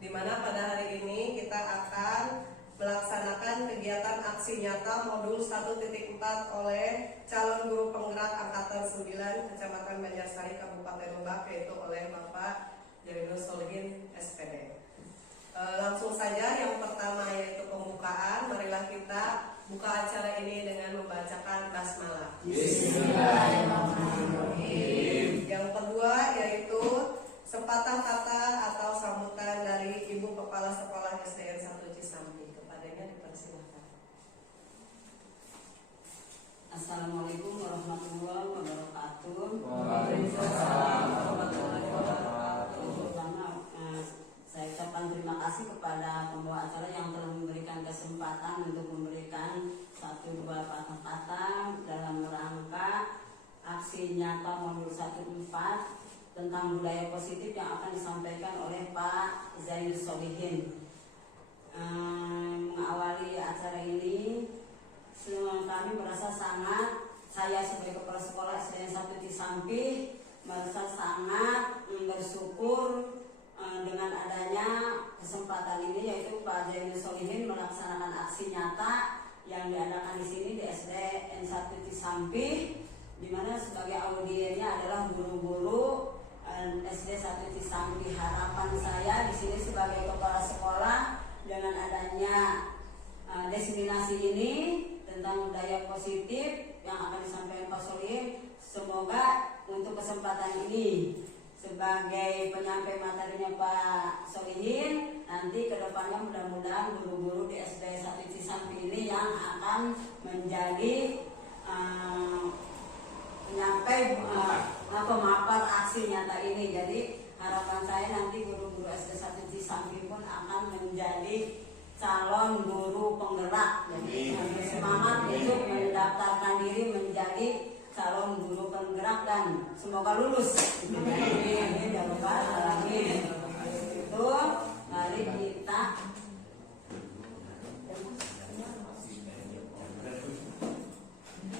di mana pada hari ini kita akan melaksanakan kegiatan aksi nyata modul 1.4 oleh calon guru penggerak angkatan 9 Kecamatan Banjarsari Kabupaten Lebak, yaitu oleh Bapak Jainus Solihin SPD. Langsung saja yang pertama yaitu pembukaan. Marilah kita buka acara ini dengan membacakan basmalah. Bismillahirrahmanirrahim. Yang kedua yaitu sepatah kata atau sambutan dari Ibu Kepala Sekolah SDN 1 Cisambi. Kepadanya dipersilakan. Assalamualaikum warahmatullahi wabarakatuh. Waalaikumsalam warahmatullahi wabarakatuh. Pertama, saya ucapkan terima kasih kepada pembawa acara yang telah memberikan kesempatan untuk memberikan 1-2 patah kata dalam rangka aksi nyata modul 1.4 tentang budaya positif yang akan disampaikan oleh Pak Jainus Solihin. Mengawali acara ini, kami merasa saya sebagai kepala sekolah SDN 1 Cisambi merasa sangat bersyukur dengan adanya kesempatan ini, yaitu Pak Jainus Solihin melaksanakan aksi nyata yang diadakan di sini di SDN 1 Cisambi, di mana sebagai audiennya adalah guru-guru SD 1 Cisambi. Harapan saya di sini sebagai kepala sekolah dengan adanya diseminasi ini tentang budaya positif yang akan disampaikan Pak Solihin, semoga untuk kesempatan ini sebagai penyampai materinya Pak Solihin, nanti kedepannya mudah-mudahan guru-guru di SD 1 Cisambi ini yang akan menjadi penyampai pemapar aksi nyata ini. Jadi harapan saya nanti guru-guru SD 1 Cisambi pun akan menjadi calon guru penggerak. Jadi semangat untuk mendaftarkan diri menjadi calon guru penggerak dan semoga lulus. Amin. Ya Rabbal alamin. Itu mari kita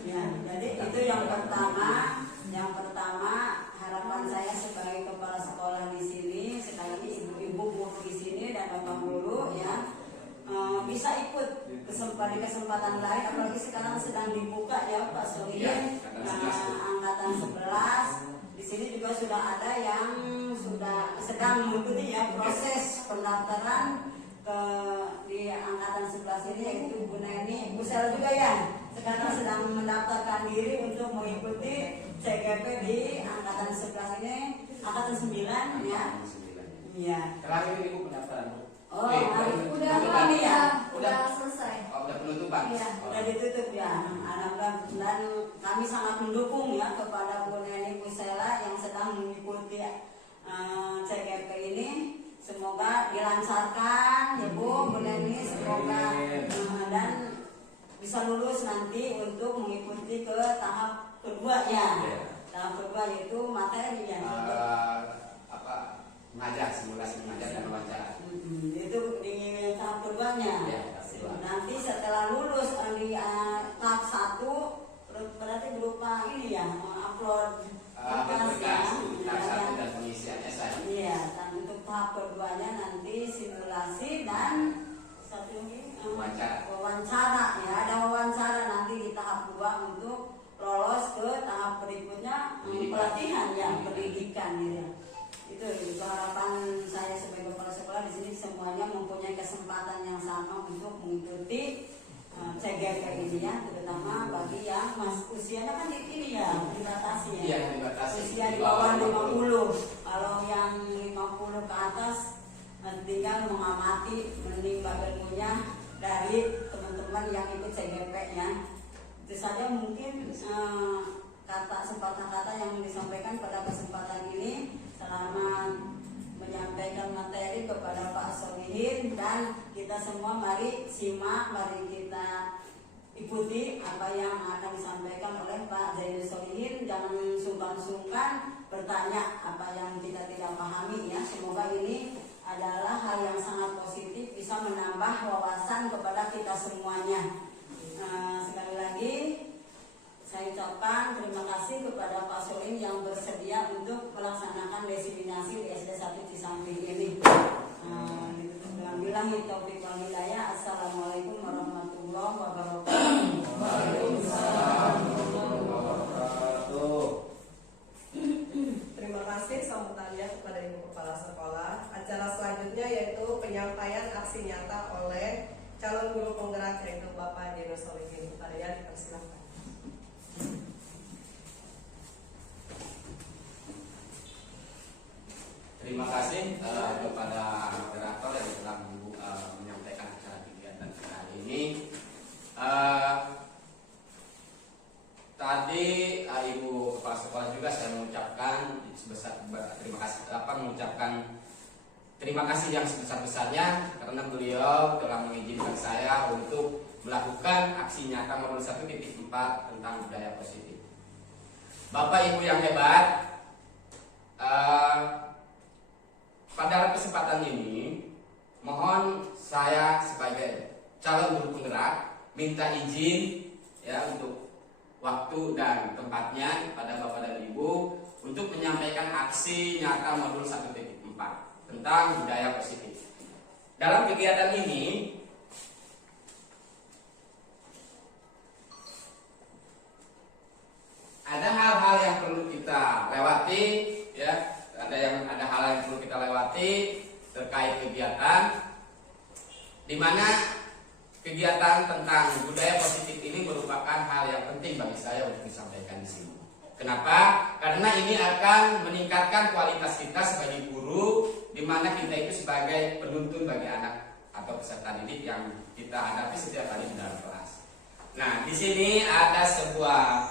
ya, jadi itu yang pertama. Yang pertama, harapan saya sebagai kepala sekolah di sini, sekali ini ibu-ibu guru di sini dan bapak guru ya, bisa ikut kesempatan lain, apalagi sekarang sedang dibuka ya Pak Solihin, angkatan 11. Di sini juga sudah ada yang sedang mengikuti ya proses pendaftaran di angkatan 11 ini, yaitu Bu Neni, Bu Sel juga ya. Sekarang sedang mendaftarkan diri untuk mengikuti CGP di angkatan 11 ini, angkatan 9 ya. Iya. Terakhir ini Bu pendaftaran. Oh, udah selesai. Oh, udah penutupan. Iya, udah ditutup ya. Alhamdulillah, dan kami sangat mendukung ya kepada Bu Neni Pusela yang sedang mengikuti CGP ini. Semoga dilancarkan ya Bu Neni, semoga dan bisa lulus nanti untuk mengikuti ke tahap kedua ya. Tahap kedua yaitu materi ya. Mengajar, simulasi mengajar dan wawancara. Itu di tahap keduanya. Nanti setelah lulus di tahap 1 berarti berupa ini ya, upload berkas ya. Tahap 1 dan pengisian esai. Iya, dan untuk tahap keduanya nanti simulasi dan satu lagi wawancara ya. Ada wawancara nanti di tahap 2 untuk lolos ke tahap berikutnya, pelatihan ya, pendidikan ya. Itu harapan saya sebagai kepala sekolah di sini, semuanya mempunyai kesempatan yang sama untuk mengikuti CGP ini ya, terutama bagi yang usianya kan ini ya dibatasi ya. Iya, dibatasi. Usia di bawah 50. Kalau yang 50 ke atas tinggal mengamati, menimba ilmunya dari teman-teman yang ikut CGP ya. Itu saja mungkin sepatah kata yang disampaikan pada kesempatan ini. Selamat menyampaikan materi kepada Pak Solihin, dan kita semua mari simak, mari kita ikuti apa yang akan disampaikan oleh Pak Jainus Solihin. Jangan sungkan-sungkan bertanya apa yang kita tidak pahami ya. Semoga ini adalah hal yang sangat positif, bisa menambah wawasan kepada kita semuanya. Sekali lagi saya ucapkan terima kasih kepada Pak Solihin yang bersedia untuk melaksanakan diseminasi di SD 1 Cisambi ini. penyampaian aksi nyata oleh calon guru penggerak yaitu Bapak Dino Solihin. Pada yang dipersilakan. Terima kasih kepada moderator yang telah menyampaikan acara kegiatan kita hari ini. Tadi Ibu Kepala Sekolah juga saya mengucapkan terima kasih yang sebesar-besarnya karena beliau telah mengizinkan saya untuk melakukan aksi nyata modul 1.4 tentang budaya positif. Bapak Ibu yang hebat, pada kesempatan ini mohon saya sebagai calon guru penggerak minta izin ya untuk waktu dan tempatnya kepada Bapak dan Ibu untuk menyampaikan aksi nyata modul 1.4 tentang budaya positif. Dalam kegiatan ini ada hal-hal yang perlu kita lewati ya, ada hal yang perlu kita lewati terkait kegiatan di mana kegiatan tentang budaya positif ini merupakan hal yang penting bagi saya untuk disampaikan di sini. Kenapa? Karena ini akan meningkatkan kualitas kita sebagai guru, di mana kita itu sebagai penuntun bagi anak atau peserta didik yang kita hadapi setiap hari di dalam kelas. Nah, di sini ada sebuah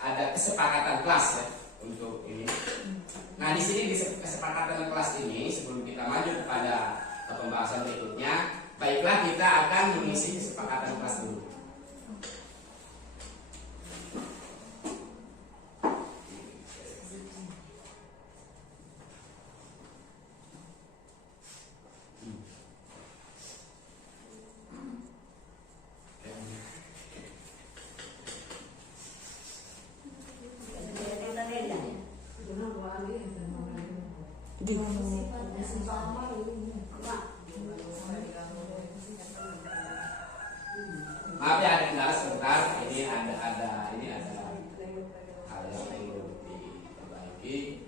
ada kesepakatan kelas ya untuk ini. Nah, di sini di kesepakatan kelas ini sebelum kita maju kepada pembahasan berikutnya, baiklah kita akan mengisi kesepakatan kelas dulu. Maaf ya, ada kendala sebentar. Ini ada hal yang perlu diperbaiki.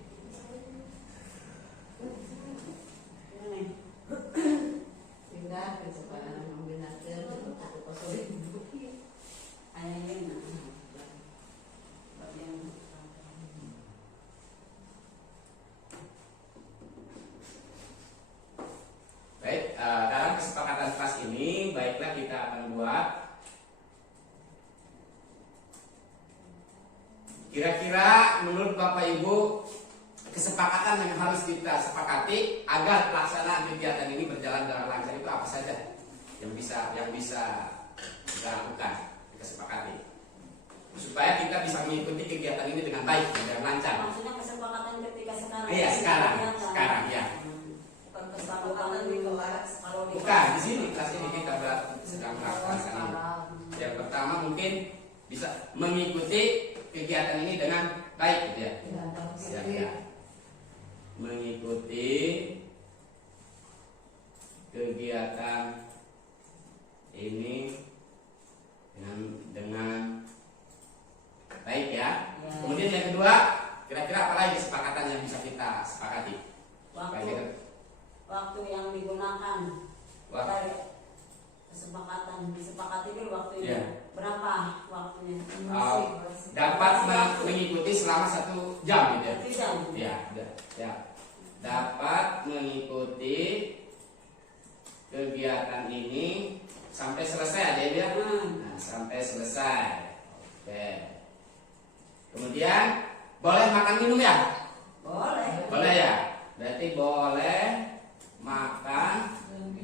Baik, dalam kesepakatan kelas ini baiklah kita akan buat kira-kira menurut Bapak Ibu kesepakatan yang harus kita sepakati agar pelaksanaan kegiatan ini berjalan dengan lancar itu apa saja yang bisa kita lakukan, kita sepakati supaya kita bisa mengikuti kegiatan ini dengan baik dan dengan lancar. Maksudnya kesepakatan ketika sekarang? Iya, sekarang ya. Bukan kesepakatan di kelas. Bukan, di sini kelas ini kita sedang melakukan ini. Yang pertama mungkin bisa mengikuti kegiatan ini dengan baik, gitu ya. Ya. Mengikuti kegiatan ini dengan baik ya. Kemudian yang kedua, kira-kira apa lagi kesepakatan yang bisa kita sepakati? Waktu yang digunakan. Kesepakatan disepakati dulu waktunya. Yeah. Berapa waktunya? Dapat mengikuti selama 1 jam gitu ya. 1 jam. Ya. Dapat mengikuti kegiatan ini sampai selesai aja ya. Nah, sampai selesai. Oke. Kemudian boleh makan minum ya? Boleh. Boleh ya. Berarti boleh makan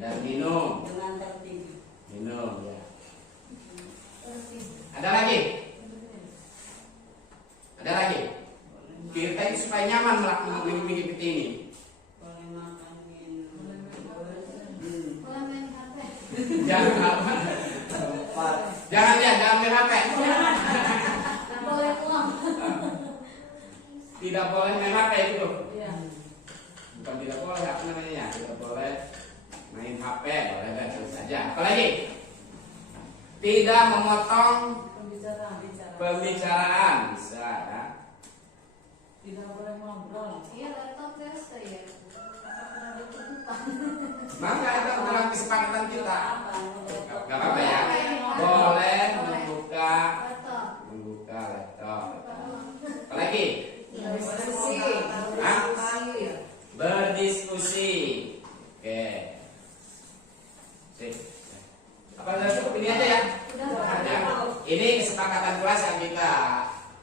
dan minum. Dengan tertib. Minum ya. Ada lagi? Ada lagi? Kita itu supaya nyaman mengikuti ini. Boleh makan minum. Boleh main HP. Jangan apa? Jangan main HP. Boleh pulang. Tidak boleh main HP itu. Iya. Bukan tidak boleh, apa namanya? Tidak boleh main HP, boleh terus saja. Apalagi? Tidak memotong Pembicaraan. pembicaraan, bisa ya. Tidak boleh ngobrol. Iya, laptop tes ya. Pernah ditentukan. Maka itu dalam kesepakatan kita. Apa? Gak apa-apa ya. Boleh membuka Laptop. laptop. Apalagi? Diskusi. Hah? Diskusi. Berdiskusi. Oke. Sip. Apa sudah cukup ini aja ya? Ya. Ini kesepakatan kelas yang kita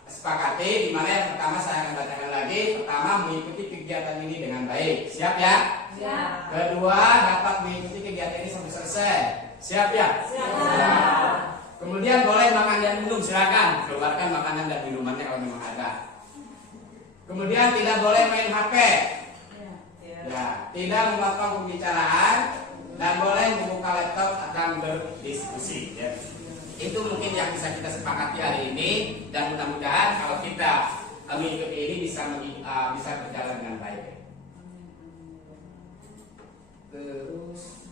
sepakati, di mana yang pertama saya akan bacakan lagi. Pertama, mengikuti kegiatan ini dengan baik. Siap ya? Ya. Kedua, dapat mengikuti kegiatan ini sampai selesai. Siap ya? Siap. Kemudian boleh makan dan minum, silakan keluarkan makanan dan minumannya kalau memang ada. Kemudian tidak boleh main HP. Ya, tidak memotong pembicaraan dan boleh membuka laptop dan berdiskusi. Ya. Itu mungkin yang bisa kita sepakati hari ini, dan mudah-mudahan kalau kita mengikuti ini bisa berjalan dengan baik. Terus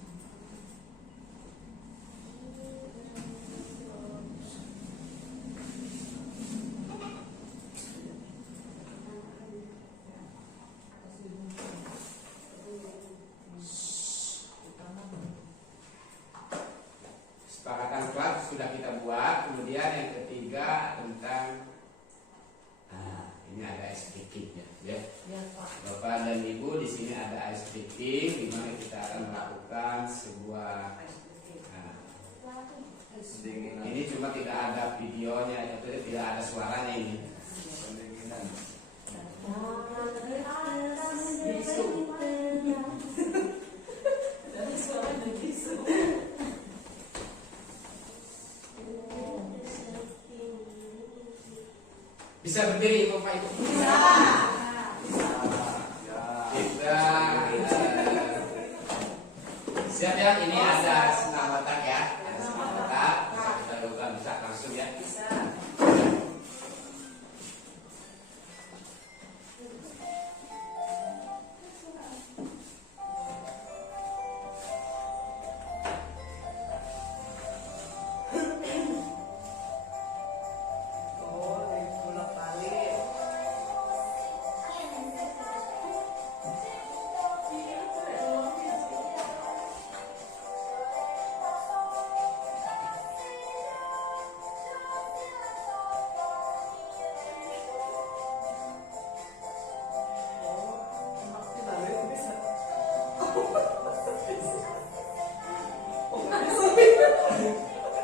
kesepakatan kelas sudah kita buat. Kemudian yang ketiga tentang ini ada ice breaking ya. Bapak dan Ibu, di sini ada ice breaking, di mana kita akan melakukan sebuah ini cuma tidak ada videonya, tidak ada suaranya ini. Bisa berdiri Bapak Ibu? Bisa. Siap ya? Ini ada senam otak ya. Ada senam otak. Bisa kita lakukan, bisa langsung ya. Bisa.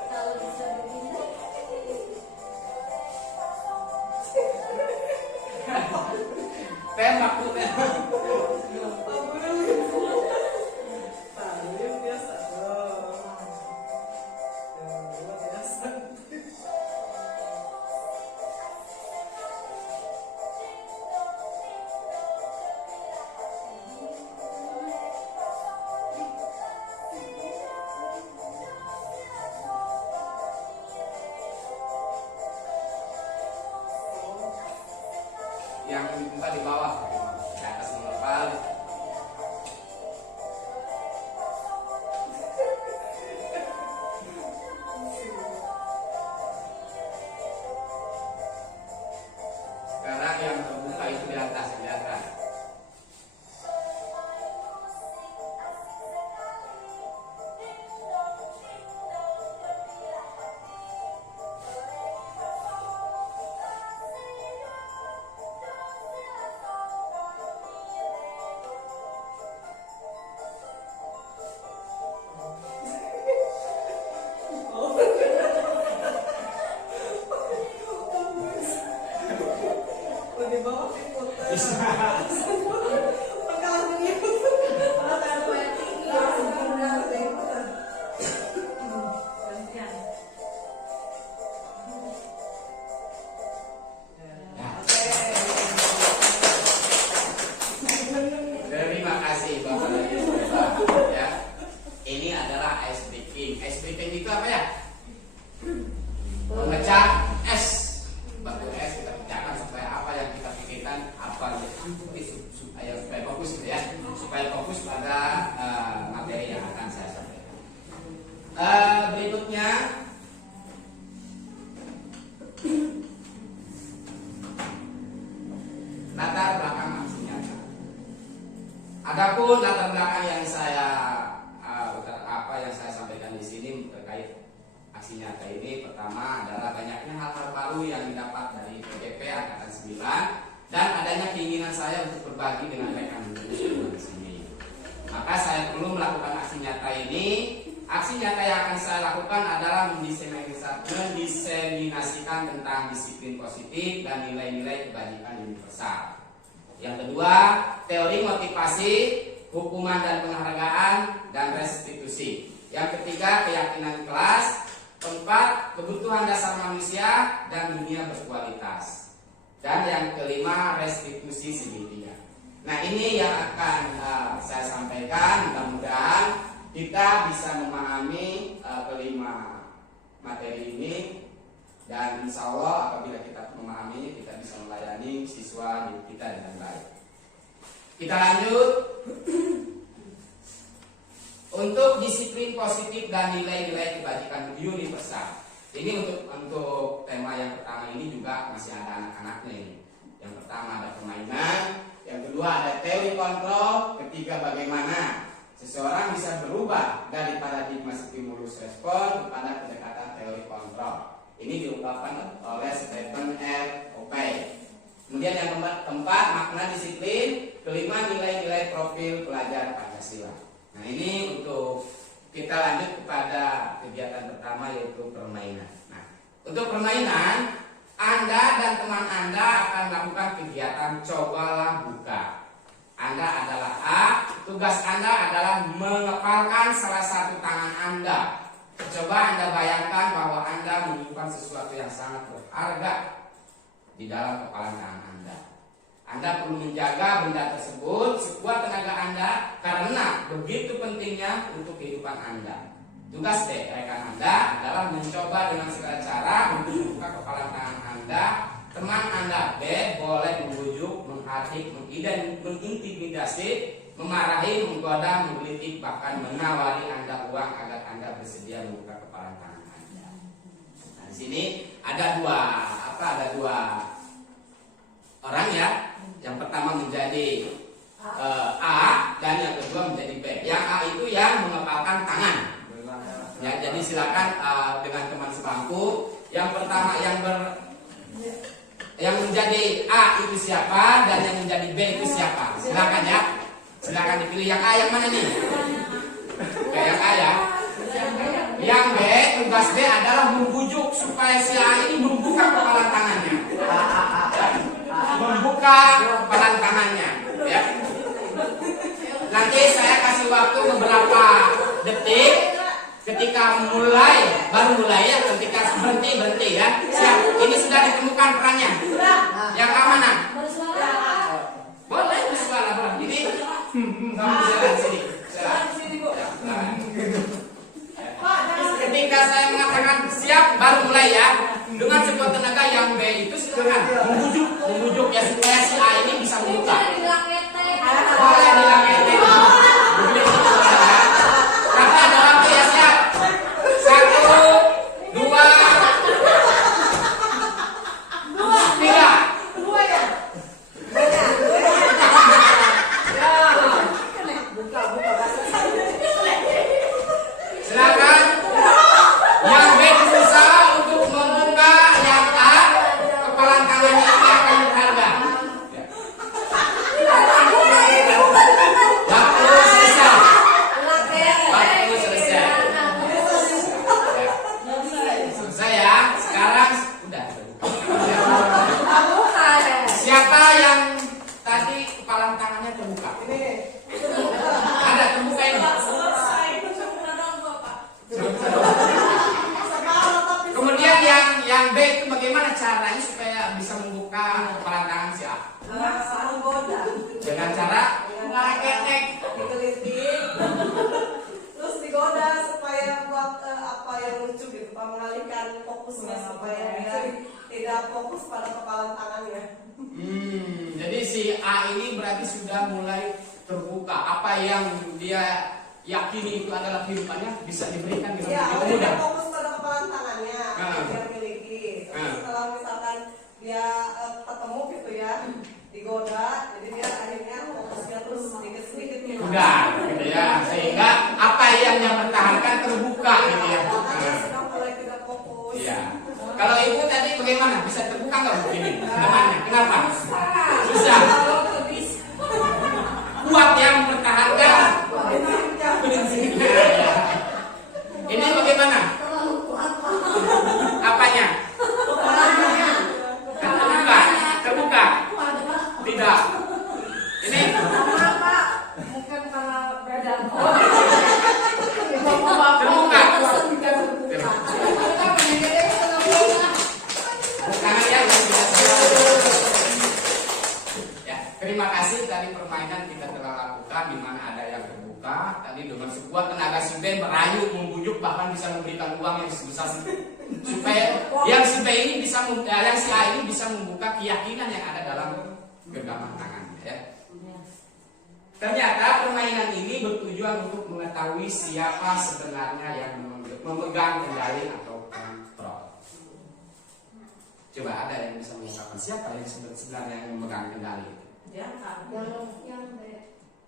Kalau bisa begini. Tembak tuh tembak. Yang dibuka di bawah, di atas mengepal. Sekarang yang terbuka itu di atas, di atas. Di bawah diputar. Bisa. Kalau ini taruh yang tinggi, benar diputar. Gantian. Terima kasih Bapak dan Ibu. Ya. Ini adalah ice breaking. Ice breaking itu apa ya? Memecah es. Batu es kita pecahkan supaya apa yang kita pikirkan, apa supaya fokus gitu ya. Supaya fokus pada materi yang akan saya sampaikan. Berikutnya Adapun latar belakang yang saya sampaikan di sini terkait aksi nyata ini, pertama adalah banyaknya hal-hal baru yang didapat dari PGP Angkatan 9 dan adanya keinginan saya untuk berbagi dengan rekan di sini. Maka saya perlu melakukan aksi nyata ini. Aksi nyata yang akan saya lakukan adalah mendiseminasikan tentang disiplin positif dan nilai-nilai kebajikan universal. Yang kedua, teori motivasi, hukuman dan penghargaan, dan restitusi. Yang ketiga, keyakinan kelas. Keempat, kebutuhan dasar manusia dan dunia berkualitas. Dan yang kelima, restitusi segitiga. Nah, ini yang akan saya sampaikan. Mudah-mudahan kita bisa memahami kelima materi ini, dan insya Allah apabila kita memahaminya, kita bisa melayani siswa kita dengan baik. Kita lanjut. Untuk disiplin positif dan nilai-nilai kebajikan universal. Ini untuk tema yang pertama ini juga masih ada anak-anaknya ini. Yang pertama ada permainan, yang kedua ada teori kontrol, ketiga bagaimana seseorang bisa berubah dari paradigma stimulus respon kepada pendekatan teori kontrol. Ini diungkapkan oleh Stephen R. Covey. Kemudian yang keempat makna disiplin, kelima nilai-nilai profil pelajar Pancasila. Nah, ini untuk kita lanjut kepada kegiatan pertama, yaitu permainan. Nah, untuk permainan, Anda dan teman Anda akan melakukan kegiatan cobalah buka. Anda adalah A, tugas Anda adalah mengepalkan salah satu tangan Anda. Coba Anda bayangkan bahwa Anda menyimpan sesuatu yang sangat berharga di dalam kepalan tangan Anda. Anda perlu menjaga benda tersebut sekuat tenaga Anda karena begitu pentingnya untuk kehidupan Anda. Tugas B, rekan Anda adalah mencoba dengan segala cara untuk membuka kepalan tangan Anda. Teman Anda B boleh membujuk, menghardik, mengintimidasi, memarahi, menggoda, menggelitik, bahkan menawari Anda uang agar Anda bersedia membuka kepalan tangan Anda. Nah, di sini ada dua orang ya. Yang pertama menjadi A dan yang kedua menjadi B. Yang A itu yang mengepalkan tangan. Ya, jadi silakan dengan teman sebangku. Yang pertama yang menjadi A itu siapa dan yang menjadi B itu siapa? Silakan ya. Silakan dipilih yang A yang mana nih? Oke, yang A ya. Yang B, tugas B adalah membujuk supaya si A ini membuka kepalan tangannya. Membuka kepalan tangannya, ya. Nanti saya kasih waktu beberapa detik. Ketika baru mulai ya. Ketika berhenti ya. Siap. Ini sudah ditemukan perannya. Yang mana? Boleh bersuara. Ini kamu jalan sini. Ketika saya mengatakan siap, baru mulai ya. Dengan sebuah tenaga yang B itu silakan membujuk ya supaya si A ini bisa membuka. Boleh dilakukan. Kakak ada waktu ya, siap. 1, 2, 3. Silakan. Yang B berusaha untuk membuka yang A, kepalan tangannya akan berharga. Waktu selesai. Selesai ya. Sekarang udah. Siapa yang tadi kepalan tangannya terbuka? Ada terbuka ini. Kemudian yang B itu bagaimana caranya supaya bisa membuka kepalan tangan si A? Dengan cara Ngeketek, digelitik, terus digoda supaya buat apa yang lucu gitu, mengalihkan fokusnya supaya dia tidak fokus pada kepalan tangannya. Jadi si A ini berarti sudah mulai terbuka. Apa yang dia yakini itu adalah kehidupannya bisa diberikan dengan Ya, begitu mudah. dia fokus pada kepalan tangannya, dia miliki. Terus kalau misalkan dia ketemu gitu ya, digoda, jadi dia akhirnya fokusnya terus sedikit-sedikit bundar gitu ya, sehingga apa yang dia pertahankan terbuka gitu ya. Makanya sedang mulai tidak fokus. Iya. Kalau ibu tadi bagaimana? Bisa terbuka nggak begini? Temannya, kenapa? Susah. Kuat yang mempertahankan prinsipnya. Ya. Ini bagaimana? Terlalu kuat, Pak. Apanya? Terbuka, terbuka. Tidak. Ini Mungkin karena beda. terbuka. Karena ya, ya, terima kasih tadi permainan kita telah lakukan di mana ada yang terbuka tadi dengan sekuat tenaga si B merayu, membujuk, bahkan bisa memberikan uang yang sebesar supaya yang si B ini bisa yang si A ini bisa membuka keyakinan yang ada dalam genggaman tangannya ya. Ternyata permainan ini bertujuan untuk mengetahui siapa sebenarnya yang memegang kendali atau kontrol. Coba ada yang bisa mengungkapkan siapa yang sebenarnya yang memegang kendali? Yang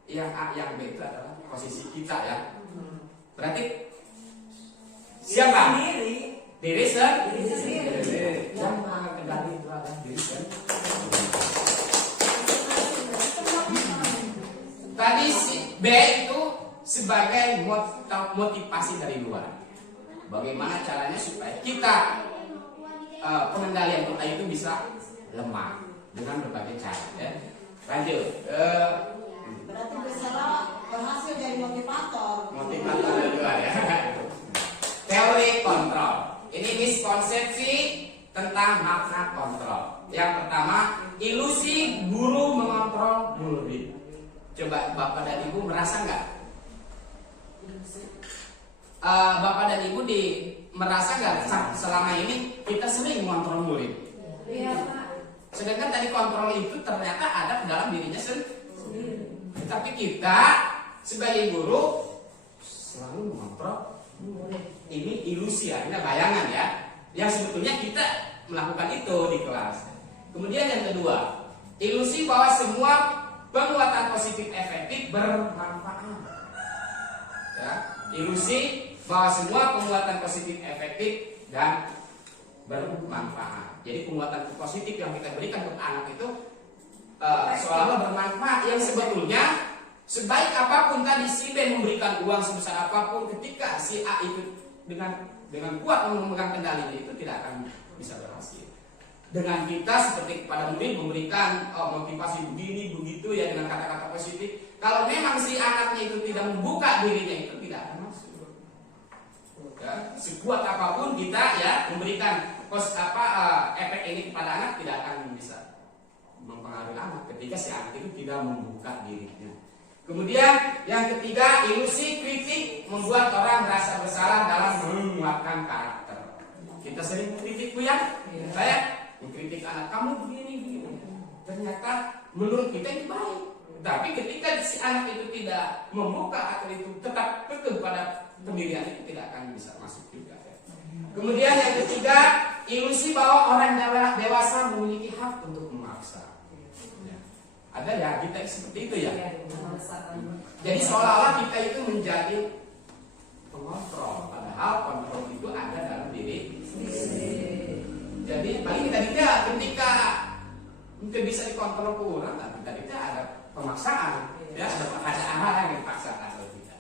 Yang A, yang B itu adalah posisi kita ya. Berarti siapa? Diri sendiri. Yang memegang kendali itu adalah diri sendiri. Tadi si B itu sebagai motivasi dari luar. Bagaimana caranya supaya kita pengendalian kita itu bisa lemah dengan berbagai cara ya. Lanjut. Berarti bersalah berhasil jadi motivator. Motivator dari luar ya. Teori kontrol. Ini miskonsepsi tentang makna kontrol. Yang pertama, ilusi guru mengontrol murid. Coba Bapak dan Ibu merasa nggak? Bapak dan Ibu merasa nggak selama ini kita sering mengontrol murid? Iya, Pak. Sedangkan tadi kontrol itu ternyata ada dalam dirinya sendiri. Tapi kita sebagai guru selalu mengontrol murid. Ini ilusi ya, ini bayangan ya. Yang sebetulnya kita melakukan itu di kelas. Kemudian yang kedua, ilusi bahwa semua penguatan positif efektif bermanfaat. Ya, ilusi bahwa semua penguatan positif efektif dan bermanfaat. Jadi penguatan positif yang kita berikan ke anak itu seolah-olah bermanfaat. Yang sebetulnya sebaik apapun tadi si B memberikan uang sebesar apapun, ketika si A itu dengan kuat memegang kendalinya itu tidak akan bisa berhasil. Dengan kita seperti kepada murid memberikan motivasi begini begitu ya dengan kata-kata positif. Kalau memang si anaknya itu tidak membuka dirinya itu tidak akan masuk. Ya, sekuat apapun kita ya memberikan efek ini kepada anak tidak akan bisa mempengaruhi anak ketika si anak itu tidak membuka dirinya. Kemudian yang ketiga, ilusi kritik membuat orang merasa bersalah dalam menguatkan karakter. Kita sering kritik Bu ya, saya mengkritik anak kamu begini. Ternyata menurut kita itu baik. Tapi ketika si anak itu tidak membuka atau itu tetap kekeh pada pendirian itu tidak akan bisa masuk juga. Ya. Kemudian yang ketiga, ilusi bahwa orang dewasa memiliki hak untuk memaksa. Ya. Ada ya kita seperti itu ya. Jadi seolah-olah kita itu menjadi pengontrol, padahal kontrol itu ada dalam diri. Jadi paling tidak ketika mungkin bisa dikontrol kurang, tapi tadi tidak ada pemaksaan, ya ada hal yang dipaksakan atau tidak.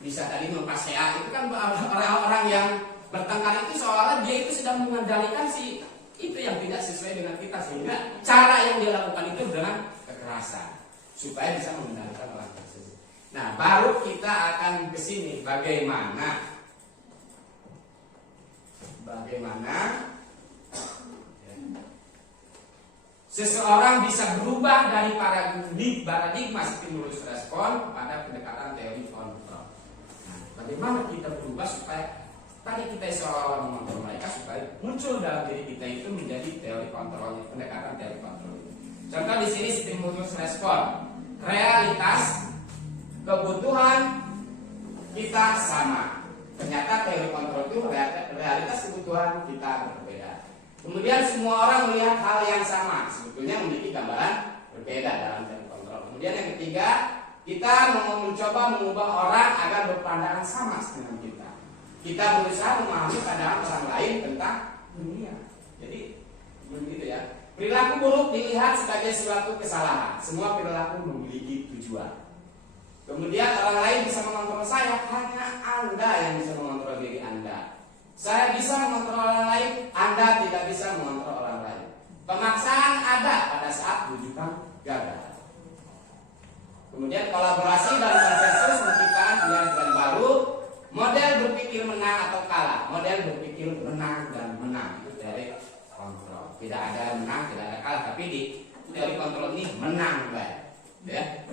Bisa tadi mempasea itu kan orang-orang yang bertengkar itu seolah-olah dia itu sedang mengendalikan si itu yang tidak sesuai dengan kita, sehingga cara yang dia lakukan itu dengan kekerasan supaya bisa mengendalikan orang tersebut. Nah, baru kita akan ke sini bagaimana seseorang bisa berubah dari paradigma stimulus respon pada pendekatan teori kontrol. Nah, bagaimana kita berubah supaya tadi kita seolah-olah mengontrol mereka supaya muncul dalam diri kita itu menjadi teori kontrolnya, pendekatan teori kontrol. Contoh di sini stimulus respon, realitas kebutuhan kita sama. Ternyata teori kontrol itu realitas kebutuhan kita berbeda. Kemudian semua orang melihat hal yang sama, sebetulnya memiliki gambaran berbeda dalam teori kontrol. Kemudian yang ketiga, kita mau mencoba mengubah orang agar berpandangan sama dengan kita. Kita berusaha memahami pandangan orang lain tentang dunia. Jadi begitu ya. Perilaku buruk dilihat sebagai suatu kesalahan. Semua perilaku memiliki tujuan. Kemudian orang lain bisa mengontrol saya, hanya Anda yang bisa mengontrol diri Anda. Saya bisa mengontrol orang lain, Anda tidak bisa mengontrol orang lain. Pemaksaan ada pada saat rujukan gagal. Kemudian kolaborasi dan konsensus menciptakan pilihan baru. Model berpikir menang atau kalah. Model berpikir menang dan menang itu dari kontrol. Tidak ada menang, tidak ada kalah, tapi di teori kontrol ini menang, baik. Ya.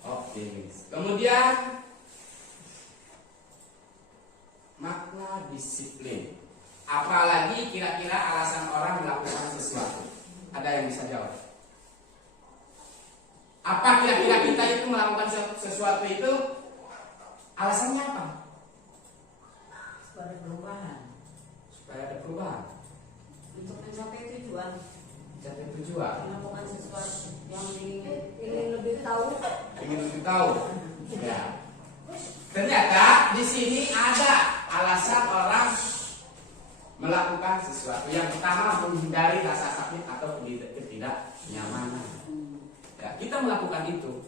Optimis. Kemudian makna disiplin. Apalagi kira-kira alasan orang melakukan sesuatu? Ada yang bisa jawab? Apa kira-kira kita itu melakukan sesuatu itu alasannya apa? Supaya ada perubahan. Supaya ada perubahan. Untuk mencapai tujuan. Mencapai tujuan. Melakukan sesuatu yang ingin lebih tahu. Ingin lebih tahu. Ya. Ternyata di sini ada alasan orang melakukan sesuatu. Yang pertama, menghindari rasa sakit atau ketidaknyamanan. Ya, kita melakukan itu.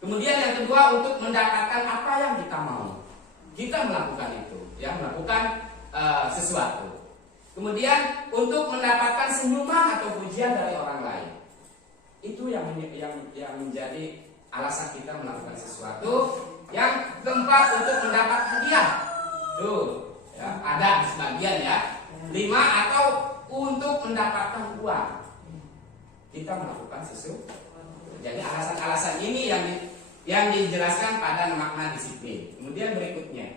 Kemudian yang kedua, untuk mendapatkan apa yang kita mau. Kita melakukan itu, ya, melakukan sesuatu. Kemudian untuk mendapatkan senyuman atau pujian dari orang lain. Itu yang menjadi alasan kita melakukan sesuatu. Yang keempat, untuk mendapat hadiah. Tuh, ya, ada sebagian ya. 5, atau untuk mendapatkan uang. Kita melakukan sesuatu. Jadi alasan-alasan ini yang dijelaskan pada makna disiplin. Kemudian berikutnya,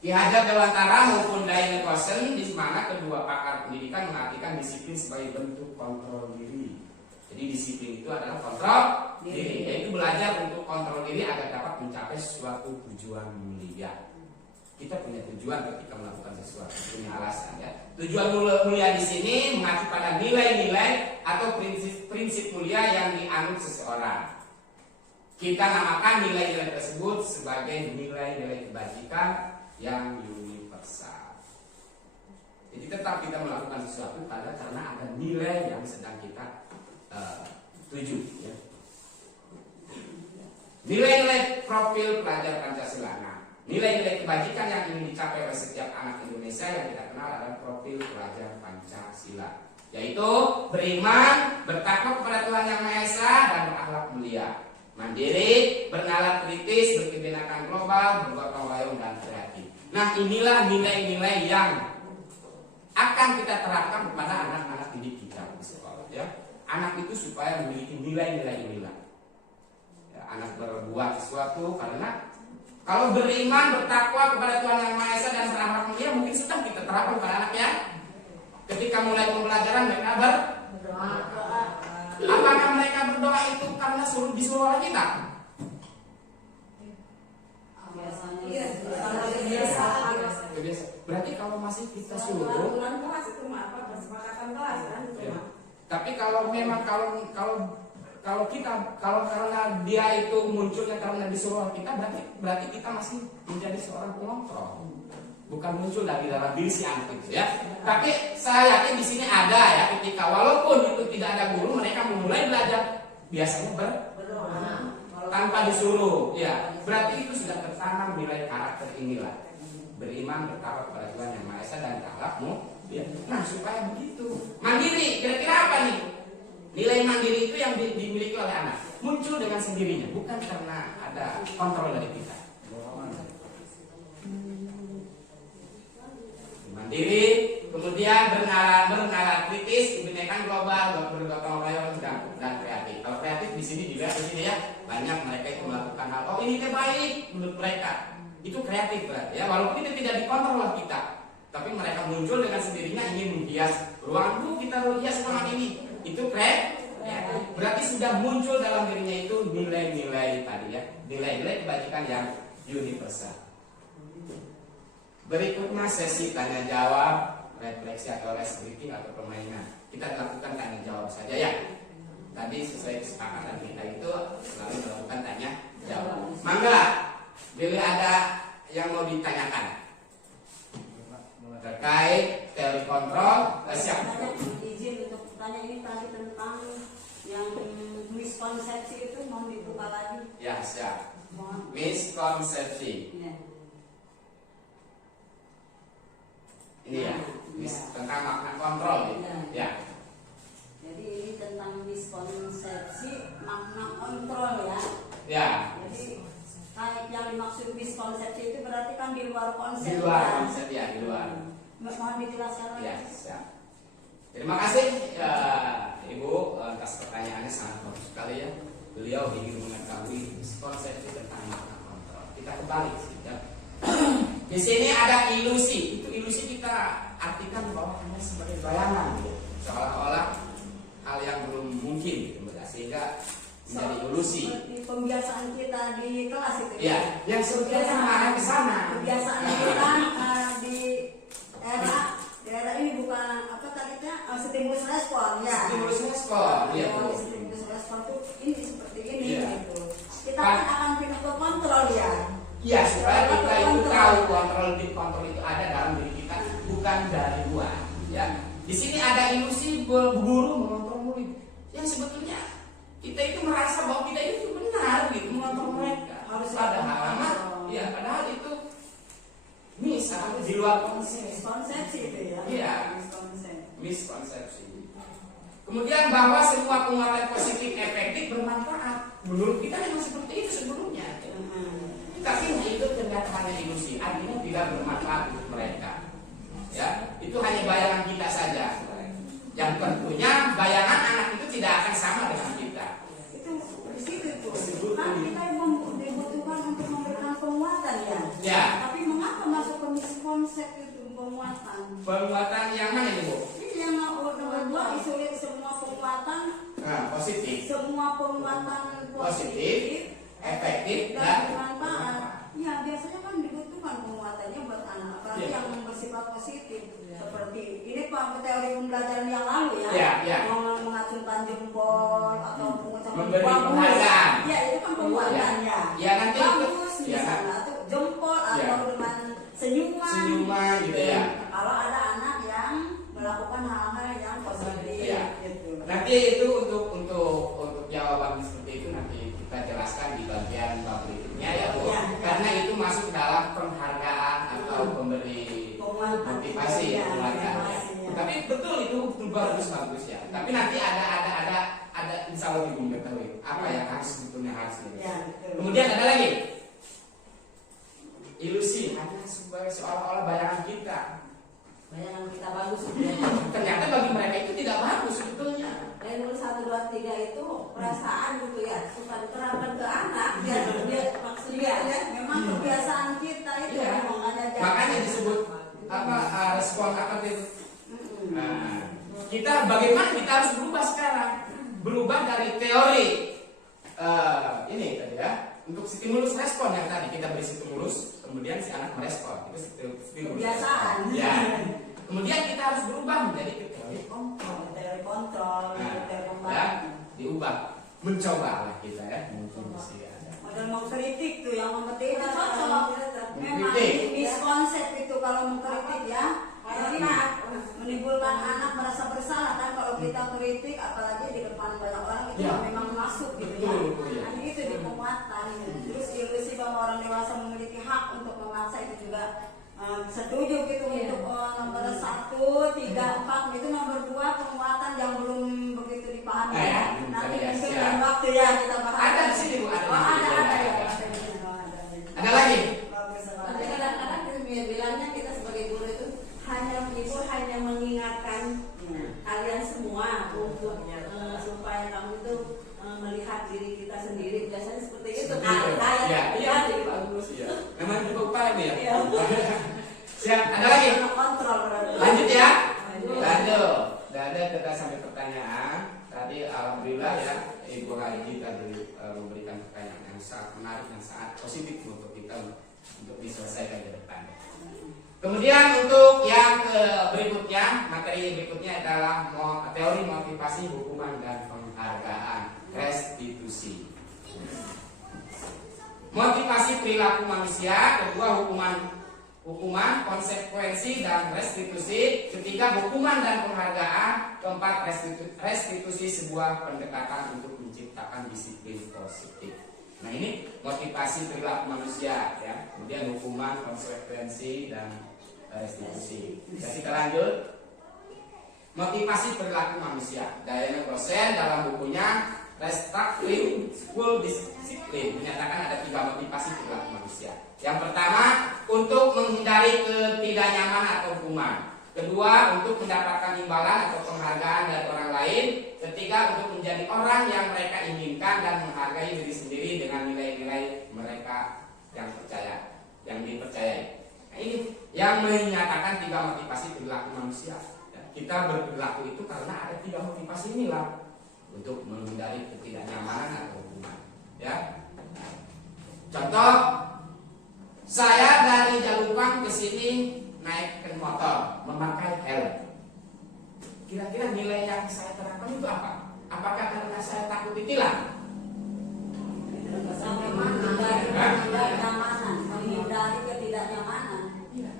Ki Hajar Dewantara maupun Diane Kosen, di mana kedua pakar pendidikan mengartikan disiplin sebagai bentuk kontrol diri. Jadi disiplin itu adalah kontrol diri, yaitu belajar untuk kontrol diri agar dapat mencapai suatu tujuan mulia. Kita punya tujuan ketika melakukan sesuatu, punya alasan ya. Tujuan mulia di sini mengacu pada nilai-nilai atau prinsip mulia yang dianut seseorang. Kita namakan nilai-nilai tersebut sebagai nilai-nilai kebajikan yang universal. Jadi tetap kita melakukan sesuatu karena ada nilai yang sedang kita tuju. Ya. Nilai-nilai profil pelajar Pancasila. Nah, nilai-nilai kebajikan yang ingin dicapai oleh setiap anak Indonesia yang kita kenal adalah profil pelajar Pancasila, yaitu beriman, bertakwa kepada Tuhan Yang Maha Esa, dan berakhlak mulia, mandiri, bernalar kritis, berkebinekaan global, bergotong royong, dan kreatif. Nah, inilah nilai-nilai yang akan kita terapkan kepada anak-anak didik kita di sekolah. Ya. Anak itu supaya memiliki nilai-nilai inilah. Ya, anak berbuat sesuatu karena kalau beriman, bertakwa kepada Tuhan Yang Maha Esa, dan berakhlak mulia, mungkin sudah kita terapkan kepada anak ya. Ketika mulai pembelajaran mereka berdoa. Apakah mereka berdoa itu karena disuruh oleh kita? Biasanya. Berarti kalau masih kita suruh. Kelas itu apa? Kesepakatan kelas kan? Ya. Tapi kalau memang kalau kita karena dia itu munculnya karena disuruh kita, berarti kita masih menjadi seorang pengontrol, bukan muncul dari dalam diri si anak itu ya. Tapi saya yakin di sini ada ya, ketika walaupun itu tidak ada guru, mereka memulai belajar biasanya berdoa tanpa disuruh ya. Berarti itu sudah tertanam nilai karakter inilah, beriman, bertakwa kepada Tuhan Yang Maha Esa, dan berakhlakmu ya. Nah, supaya begitu mandiri, kira-kira apa nih? Nilai mandiri itu yang dimiliki oleh anak muncul dengan sendirinya, bukan karena ada kontrol dari kita. Mandiri, kemudian bernalar kritis, kebinekaan global, bergotong royong, dan kreatif. Kalau kreatif di sini dilihat di sini ya, banyak mereka itu melakukan hal, oh ini terbaik menurut mereka, itu kreatif berarti ya. Walaupun itu tidak dikontrol oleh kita, tapi mereka muncul dengan sendirinya ingin menghias ruang itu, kita hias ruangan ini. Itu kreatif, berarti sudah muncul dalam dirinya itu nilai-nilai tadi ya, nilai-nilai kebajikan yang universal. Berikutnya sesi tanya jawab, refleksi atau ice breaking atau permainan. Kita lakukan tanya jawab saja ya. Tadi tadi sesuai kesepakatan kita itu selalu melakukan tanya jawab. Mangga, bila ada yang mau ditanyakan terkait teori kontrol, siap. Saya izin untuk tanya ini tadi tentang yang miskonsepsi itu mau dibuka lagi. Ya, siap. Mohon. Miskonsepsi. Ya. Ini ya, tentang makna kontrol gitu. Ya. Jadi ini tentang miskonsepsi makna kontrol ya. Ya. Jadi kayak yang dimaksud miskonsepsi itu berarti kan di luar konsep. Di luar konsep ya, di luar. Mohon dijelaskan lagi. Ya, siap. Terima kasih ya, Ibu atas pertanyaannya, sangat bagus sekali ya. Beliau ingin mengetahui miskonsepsi tentang makna kontrol. Kita kembali ya. Di sini ada ilusi. Itu ilusi kita artikan bahwa hanya sebagai bayangan, gitu. Seolah-olah hal yang belum mungkin, gitu, sehingga menjadi ilusi. Seperti pembiasaan kita di kelas itu. Ya, yang sebetulnya mengarah ke sana. Kebiasaan kita di era ini bukan apa tadinya stimulus respon ya. Stimulus respon, iya Bu. Stimulus respon itu ini seperti ini Iya. gitu. Kita kan akan pindah ke kontrol ya. Iya, supaya kita itu tahu kontrol itu ada dalam diri kita, bukan dari luar. Ya, di sini ada ilusi berburu mengontrol murid. Yang sebetulnya kita itu merasa bahwa kita itu benar gitu mengontrol mereka. Harus Padahal, ya, padahal itu atau di luar konsep. Miskonsepsi itu ya. Iya. Miskonsepsi. Kemudian bahwa semua penguatan positif efektif bermanfaat. Menurut kita memang seperti itu sebelumnya. Tapi itu ternyata hanya ilusi, artinya tidak bermanfaat untuk mereka. Ya, itu hanya bayangan kita saja. Yang tentunya bayangan anak itu tidak akan sama dengan kita. Itu di situ tuh. Kan kita dibutuhkan untuk memberikan penguatan ya. Ya. Tapi mengapa masuk ke miskonsep itu penguatan? Penguatan yang mana ini Bu? Ini yang nomor 2 isolir semua penguatan. Nah, positif. Semua penguatan Positif, efektif, dan bermanfaat. Ya biasanya kan dibutuhkan penguatannya buat anak, apalagi Ya. yang bersifat positif. Seperti ini Pak teori pembelajaran yang lalu ya. Ya, ya. Mengacungkan jempol atau mengucapkan Memberi bagus. penghargaan. Ya itu kan penguatan ya. Ya, nanti itu. Bagus Ya. misalnya atau jempol Ya. atau dengan senyuman. Senyuman gitu ya. Kalau ada anak yang melakukan hal-hal yang positif Ya. gitu. Nanti itu untuk jawaban seperti itu nanti kita jelaskan di bagian bab berikutnya ya Bu. Ya. Karena itu masuk dalam penghargaan atau pemberi motivasi Ya, keluarga. motivasi, ya. Tapi betul itu bagus ya. Tapi nanti ada insya Allah Ibu mengetahui apa yang harus sebetulnya harus ini. Ya, betul. Kemudian ada lagi ilusi, hanya seolah-olah bayangan kita. Bayangan kita bagus. Ternyata bagi mereka itu tidak bagus sebetulnya. Dari 1, 2, 3 itu perasaan gitu ya, suka diterapkan ke anak biar dia maksudnya ya. Memang kebiasaan kita itu Iya. Makanya disebut respon apa itu? Nah, kita bagaimana kita harus berubah sekarang? Berubah dari teori ini tadi ya, untuk stimulus respon yang tadi kita beri stimulus, kemudian si anak merespon, itu stimulus. Kebiasaan. Ya. Kemudian kita harus berubah menjadi ke teori kontrol. Teori kontrol, Nah, teori ya, pembantu. diubah, mencoba lah kita ya, mungkin masih ada. Model mengkritik tuh yang mengkritik itu Cocok. cocok. Memang Mengkritik. miskonsep itu kalau mengkritik ya. Jadi menimbulkan anak merasa bersalah kan kalau kita kritik, apalagi di depan banyak orang itu Ya. memang masuk gitu ya. Betul, ya. Nah, itu di penguatan. Terus ilusi bahwa orang dewasa memiliki hak untuk memaksa itu juga setuju gitu. Iya. Untuk nomor 1, 3, 4 itu nomor 2 penguatan yang belum begitu dipahami Ya, ya. belum Nanti ya, mungkin siap. lain waktu ya kita bahas. Ada di sini Bu, ada di Oh, sini. ada ya. Ada lagi? Bagus, Tapi bagus. kadang-kadang kita bilangnya kita sebagai guru itu ibu hanya mengingatkan kalian semua untuk supaya kamu itu melihat diri kita sendiri, biasanya seperti itu. Kayak Iya, jadi bagus. Iya. Memang juga upaya nih ya. Iya. Siap, ada lagi? Kontrol berarti. Lanjut ya. Lanjut. Lanjut. Ada kita sampai pertanyaan. Tadi alhamdulillah ya Ibu Haji tadi memberikan pertanyaan yang sangat menarik, yang sangat positif untuk kita untuk diselesaikan ke depan. Kemudian untuk yang berikutnya, materi berikutnya adalah teori motivasi hukuman dan penghargaan, restitusi. Motivasi perilaku manusia, kedua hukuman, konsekuensi dan restitusi, ketiga hukuman dan penghargaan, keempat restitusi sebuah pendekatan untuk menciptakan disiplin positif. Nah ini motivasi perilaku manusia ya, kemudian hukuman, konsekuensi dan restitusi. Jadi kita lanjut. Motivasi perilaku manusia. Diana Rosen dalam bukunya Restrictive School Discipline menyatakan ada 3 motivasi perilaku manusia. Yang pertama, untuk menghindari ketidaknyamanan atau hukuman. Kedua, untuk mendapatkan imbalan atau penghargaan dari orang lain. Ketiga, untuk menjadi orang yang mereka inginkan dan menghargai diri sendiri dengan nilai-nilai mereka yang percaya, yang dipercayai. Nah, ini yang menyatakan 3 motivasi perilaku manusia. Kita berperilaku itu karena ada 3 motivasi inilah, untuk menghindari ketidaknyamanan atau hukuman. Ya. Contoh, saya dari Jalupang ke sini naik ke motor, memakai helm. Kira-kira nilai yang saya terapkan itu apa? Apakah karena saya takut ditilang? Sampai mana? Ketidaknyamanan, menghindari ketidaknyamanan. Iya.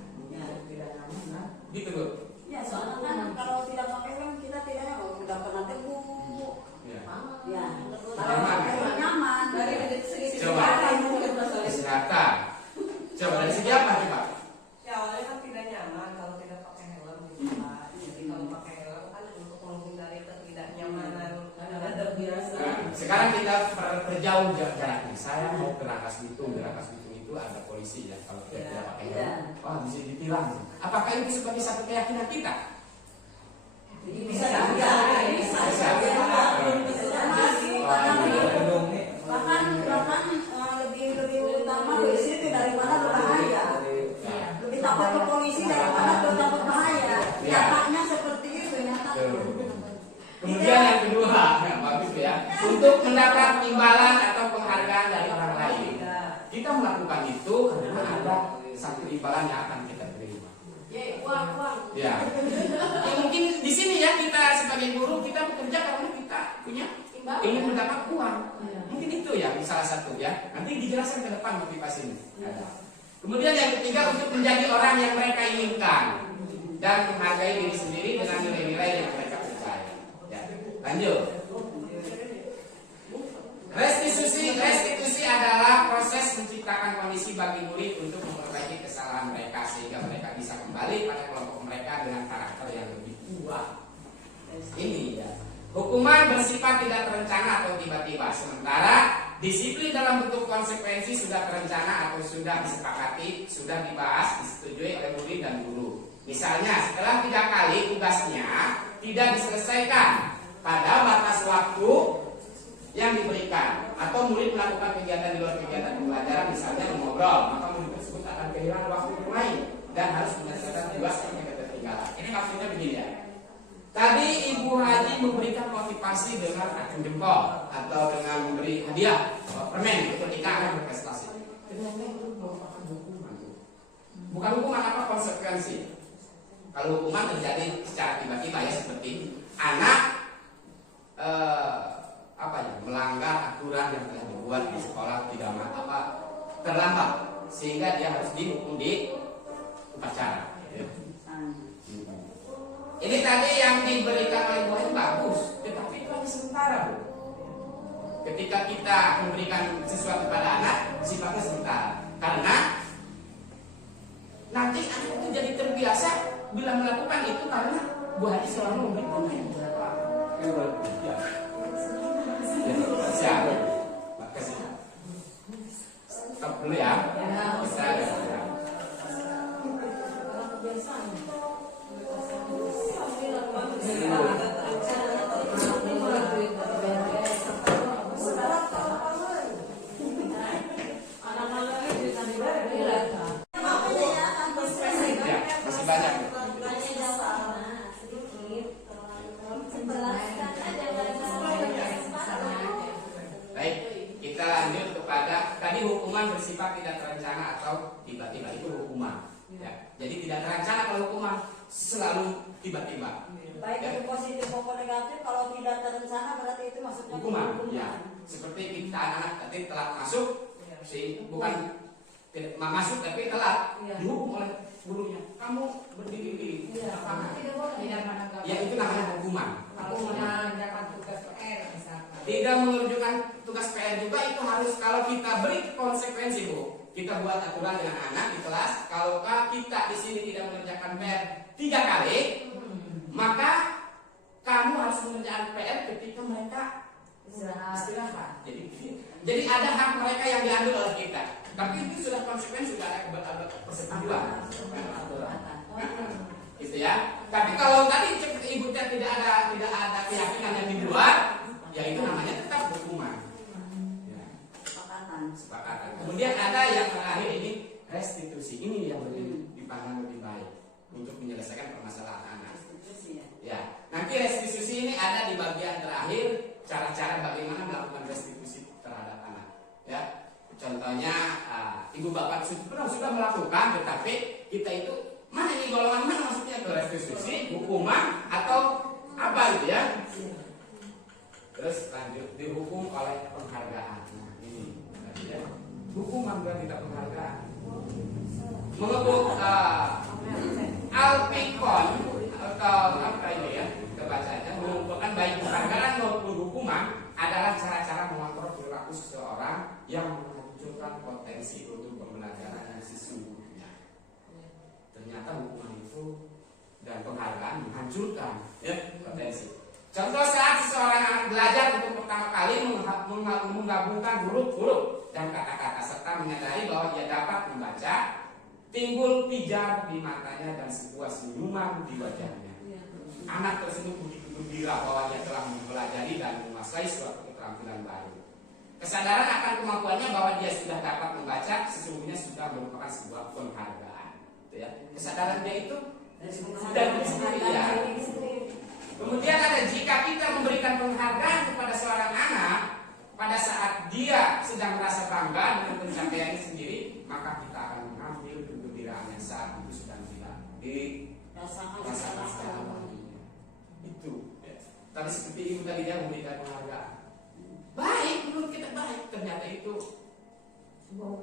Tidak nyaman, gitu loh. Ya soalnya kan kalau tidak pakai helm kita tidak pernah teguh. Ya. Ya, Kalau pakai helm nyaman. Dari segi Coba. Kesehatan. Coba dari segi apa nih Pak? Ya awalnya kan tidak nyaman kalau tidak pakai helm gitu Pak. Jadi kalau pakai helm kan untuk menghindari ketidaknyamanan. Karena terbiasa. Nah, sekarang kita perjauh jaraknya. Saya mau ke Rangkas Bitung. Di Rangkas Bitung itu ada polisi ya. Kalau kita tidak pakai helm, oh bisa ditilang. Apakah itu sebagai satu keyakinan kita? Bisa juga. Bahkan lebih utama polisi itu daripada berbahaya. Lebih takut ke polisi daripada takut bahaya. Nyatanya seperti itu nyatanya. Kemudian yang kedua, bagus ya, untuk mendapat imbalan atau penghargaan dari orang lain. Kita melakukan itu karena ada satu imbalan yang akan kita terima. Uang. Ya. Ya mungkin di sini ya kita sebagai guru kita bekerja karena kita punya ingin mendapat uang. Mungkin itu ya salah satu ya. Nanti dijelaskan ke depan motivasinya. Kemudian yang ketiga, untuk menjadi orang yang mereka inginkan dan menghargai diri sendiri dengan nilai-nilai yang mereka percaya. Ya. Lanjut. Restitusi adalah proses menciptakan kondisi bagi murid untuk memperbaiki kesalahan mereka sehingga mereka bisa kembali pada kelompok mereka dengan karakter yang lebih kuat. Ini ya. Hukuman bersifat tidak terencana atau tiba-tiba, sementara disiplin dalam bentuk konsekuensi sudah terencana atau sudah disepakati, sudah dibahas, disetujui oleh murid dan guru. Misalnya, setelah 3 kali tugasnya tidak diselesaikan pada batas waktu yang diberikan, atau murid melakukan kegiatan di luar kegiatan pembelajaran, misalnya mengobrol, maka murid tersebut akan kehilangan waktu bermain dan harus menyelesaikan tugas yang ketertinggalan. Ini maksudnya begini ya. Tadi Ibu Haji memberikan motivasi dengan acung jempol atau dengan memberi hadiah permen ketika anak berprestasi. Ternyata itu merupakan hukuman. Bukan hukuman, apa konsekuensi. Kalau hukuman terjadi secara tiba-tiba ya, seperti anak melanggar aturan yang telah dibuat di sekolah, tidak terlambat sehingga dia harus dihukum di upacara. Ya. Ini tadi yang diberikan oleh Bu Haji bagus, tetapi itu hanya sementara, Bu. Ketika kita memberikan sesuatu pada anak, sifatnya sementara. Karena nanti anak itu jadi terbiasa bila melakukan itu karena Bu Haji selalu memberikan yang siap. Makasih. Stop dulu ya. Kita masih banyak. Baik, kita lanjut kepada tadi hukuman bersifat tidak terencana atau tiba-tiba itu hukuman. Ya, jadi tidak tidak terencana berarti itu maksudnya hukuman. Ya, seperti kita anak tadi telat masuk, si bukan tidak masuk tapi telat, dihukum oleh gurunya. Kamu berdiri di lapangan. Ya itu namanya hukuman. Kalau mengerjakan tugas PR misalkan. Tidak mengerjakan tugas PR juga itu harus kalau kita beri konsekuensi, Bu. Kita buat aturan dengan anak di kelas, kalau kita di sini tidak mengerjakan PR 3 kali, maka kamu harus mengerjakan PR ketika mereka istirahat. Jadi ada hak mereka yang diambil oleh kita. Tapi itu sudah konsekuensi, sudah ada persetujuan. Gitu ya. Tapi kalau tadi ibu tidak ada keyakinan yang dibuat, ya itu namanya tetap hukuman. Ya. Sepakatan. Kemudian ada yang terakhir ini restitusi. Ini yang dipandang lebih baik untuk menyelesaikan permasalahan anak. Ya. Nanti restitusi ini ada di bagian terakhir, cara-cara bagaimana melakukan restitusi terhadap anak. Ya. Contohnya ibu bapak sudah melakukan, tetapi kita itu mana ini golongan mana maksudnya ke restitusi, hukuman atau apa gitu ya? Terus lanjut dihukum oleh penghargaan. Nah, ini ya. Hukuman bukan tidak penghargaan. Mengebuk Alpikon atau apa ini ya? Kebacanya mengumpulkan baik penghargaan maupun hukuman adalah cara-cara mengontrol perilaku seseorang yang menunjukkan potensi untuk pembelajaran yang sesungguhnya. Ternyata hukuman itu dan penghargaan menghancurkan ya potensi. Contoh saat seseorang anak belajar untuk pertama kali menggabungkan huruf-huruf dan kata-kata serta menyadari bahwa dia dapat membaca, timbul pijar di matanya dan sebuah senyuman di wajahnya. Anak tersebut begitu gembira bahwa dia telah mempelajari dan menguasai suatu keterampilan baru. Kesadaran akan kemampuannya bahwa dia sudah dapat membaca sesungguhnya sudah merupakan sebuah penghargaan. Ya. Kesadaran dia itu sudah sendiri ya. Kemudian ada jika kita memberikan penghargaan kepada seorang anak pada saat dia sedang merasa bangga dengan pencapaiannya sendiri, maka kita akan mengambil kegembiraan yang saat itu sedang tidak dirasakan secara bahagia. Itu. Ya. Tadi seperti ibu tadi dia memberikan penghargaan. Baik, menurut kita baik, ternyata itu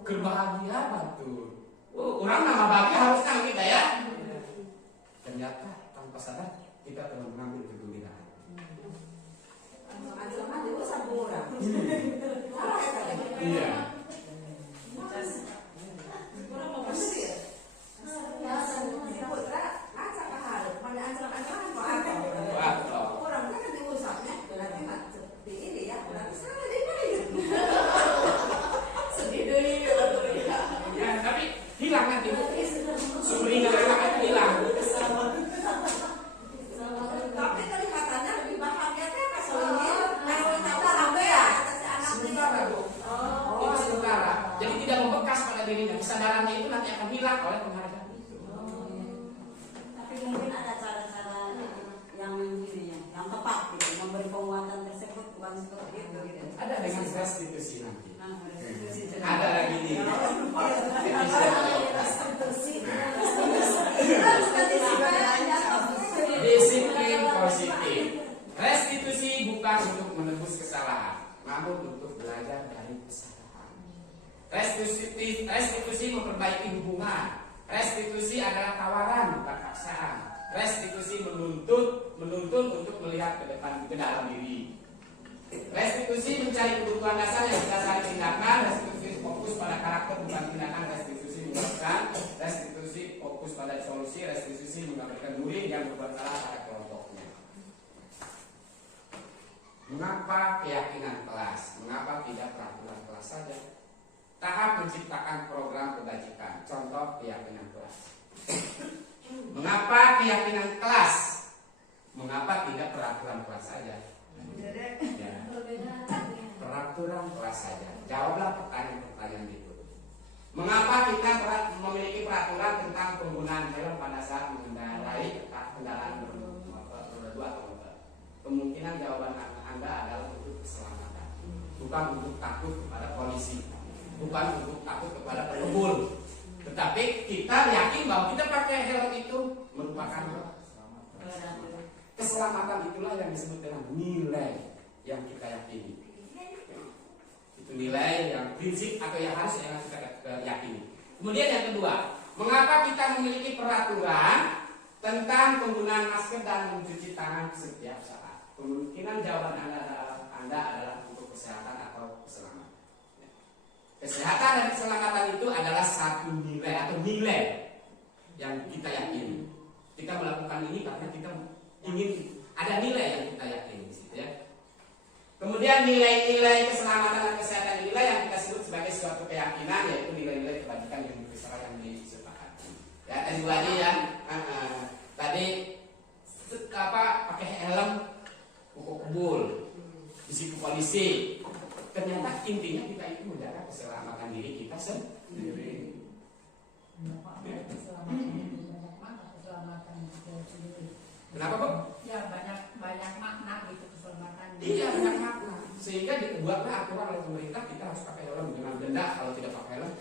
kebahagiaan tuh. Orang nama bahagia harus nama kita ya. Ternyata tanpa sadar kita telah mengambil kegembiraan. Iya. Ya, tapi hilang nanti. Sumringah anak itu hilang. Tapi kelihatannya lebih bahagia kan soalnya Sementara, Bu. Itu sementara. Jadi tidak membekas pada dirinya. Kesadarannya itu nanti akan hilang oleh penghargaan itu. Tapi mungkin ada cara-cara yang ini ya, yang tepat gitu, memberi penguatan tersebut bukan seperti itu gitu. Ada dengan restitusi nanti. Restitusi. Ada lagi nih. Disiplin positif. Restitusi bukan untuk menebus kesalahan, namun untuk belajar dari kesalahan. Restitusi memperbaiki hubungan. Restitusi adalah tawaran bukan paksaan. Restitusi menuntun untuk melihat ke depan ke dalam diri. Restitusi mencari kebutuhan dasar yang berdasar tindakan. Restitusi fokus pada karakter bukan tindakan. Restitusi menguatkan. Restitusi fokus pada solusi. Restitusi mengabaikan murid yang berbuat salah pada kelompoknya. Mengapa keyakinan kelas? Mengapa tidak peraturan kelas saja? Tahap menciptakan program kebajikan. Contoh keyakinan kelas. Mengapa keyakinan kelas? Mengapa tidak peraturan kelas saja? Ya. Peraturan kelas saja. Jawablah pertanyaan-pertanyaan itu. Mengapa kita memiliki peraturan tentang penggunaan helm pada saat mengendarai kendaraan roda 2 atau motor? Kemungkinan jawaban Anda adalah untuk keselamatan, bukan untuk takut kepada polisi, bukan untuk takut kepada pengebul. Tetapi kita yakin bahwa kita pakai helm itu merupakan Keselamatan itulah yang disebut dengan nilai yang kita yakini. Itu nilai yang prinsip atau yang harus yang kita yakini. Kemudian yang kedua, mengapa kita memiliki peraturan tentang penggunaan masker dan mencuci tangan setiap saat? Kemungkinan jawaban Anda adalah untuk kesehatan atau keselamatan. Kesehatan dan keselamatan itu adalah satu nilai atau nilai yang kita yakini. Kita melakukan ini karena kita ingin ada nilai yang kita yakini, gitu ya. Kemudian nilai-nilai keselamatan dan kesehatan inilah yang kita sebut sebagai suatu keyakinan, yaitu nilai-nilai kebajikan yang besar yang disepakati. Ya, tadi ya, tadi pakai helm, pukul kebul, disiku polisi. Ternyata intinya kita itu menjaga keselamatan diri kita sendiri. Kenapa kok? Ya banyak makna gitu keselamatan. Iya, banyak makna. Sehingga dibuatlah aturan oleh pemerintah kita harus pakai helm dengan denda kalau tidak pakai helm.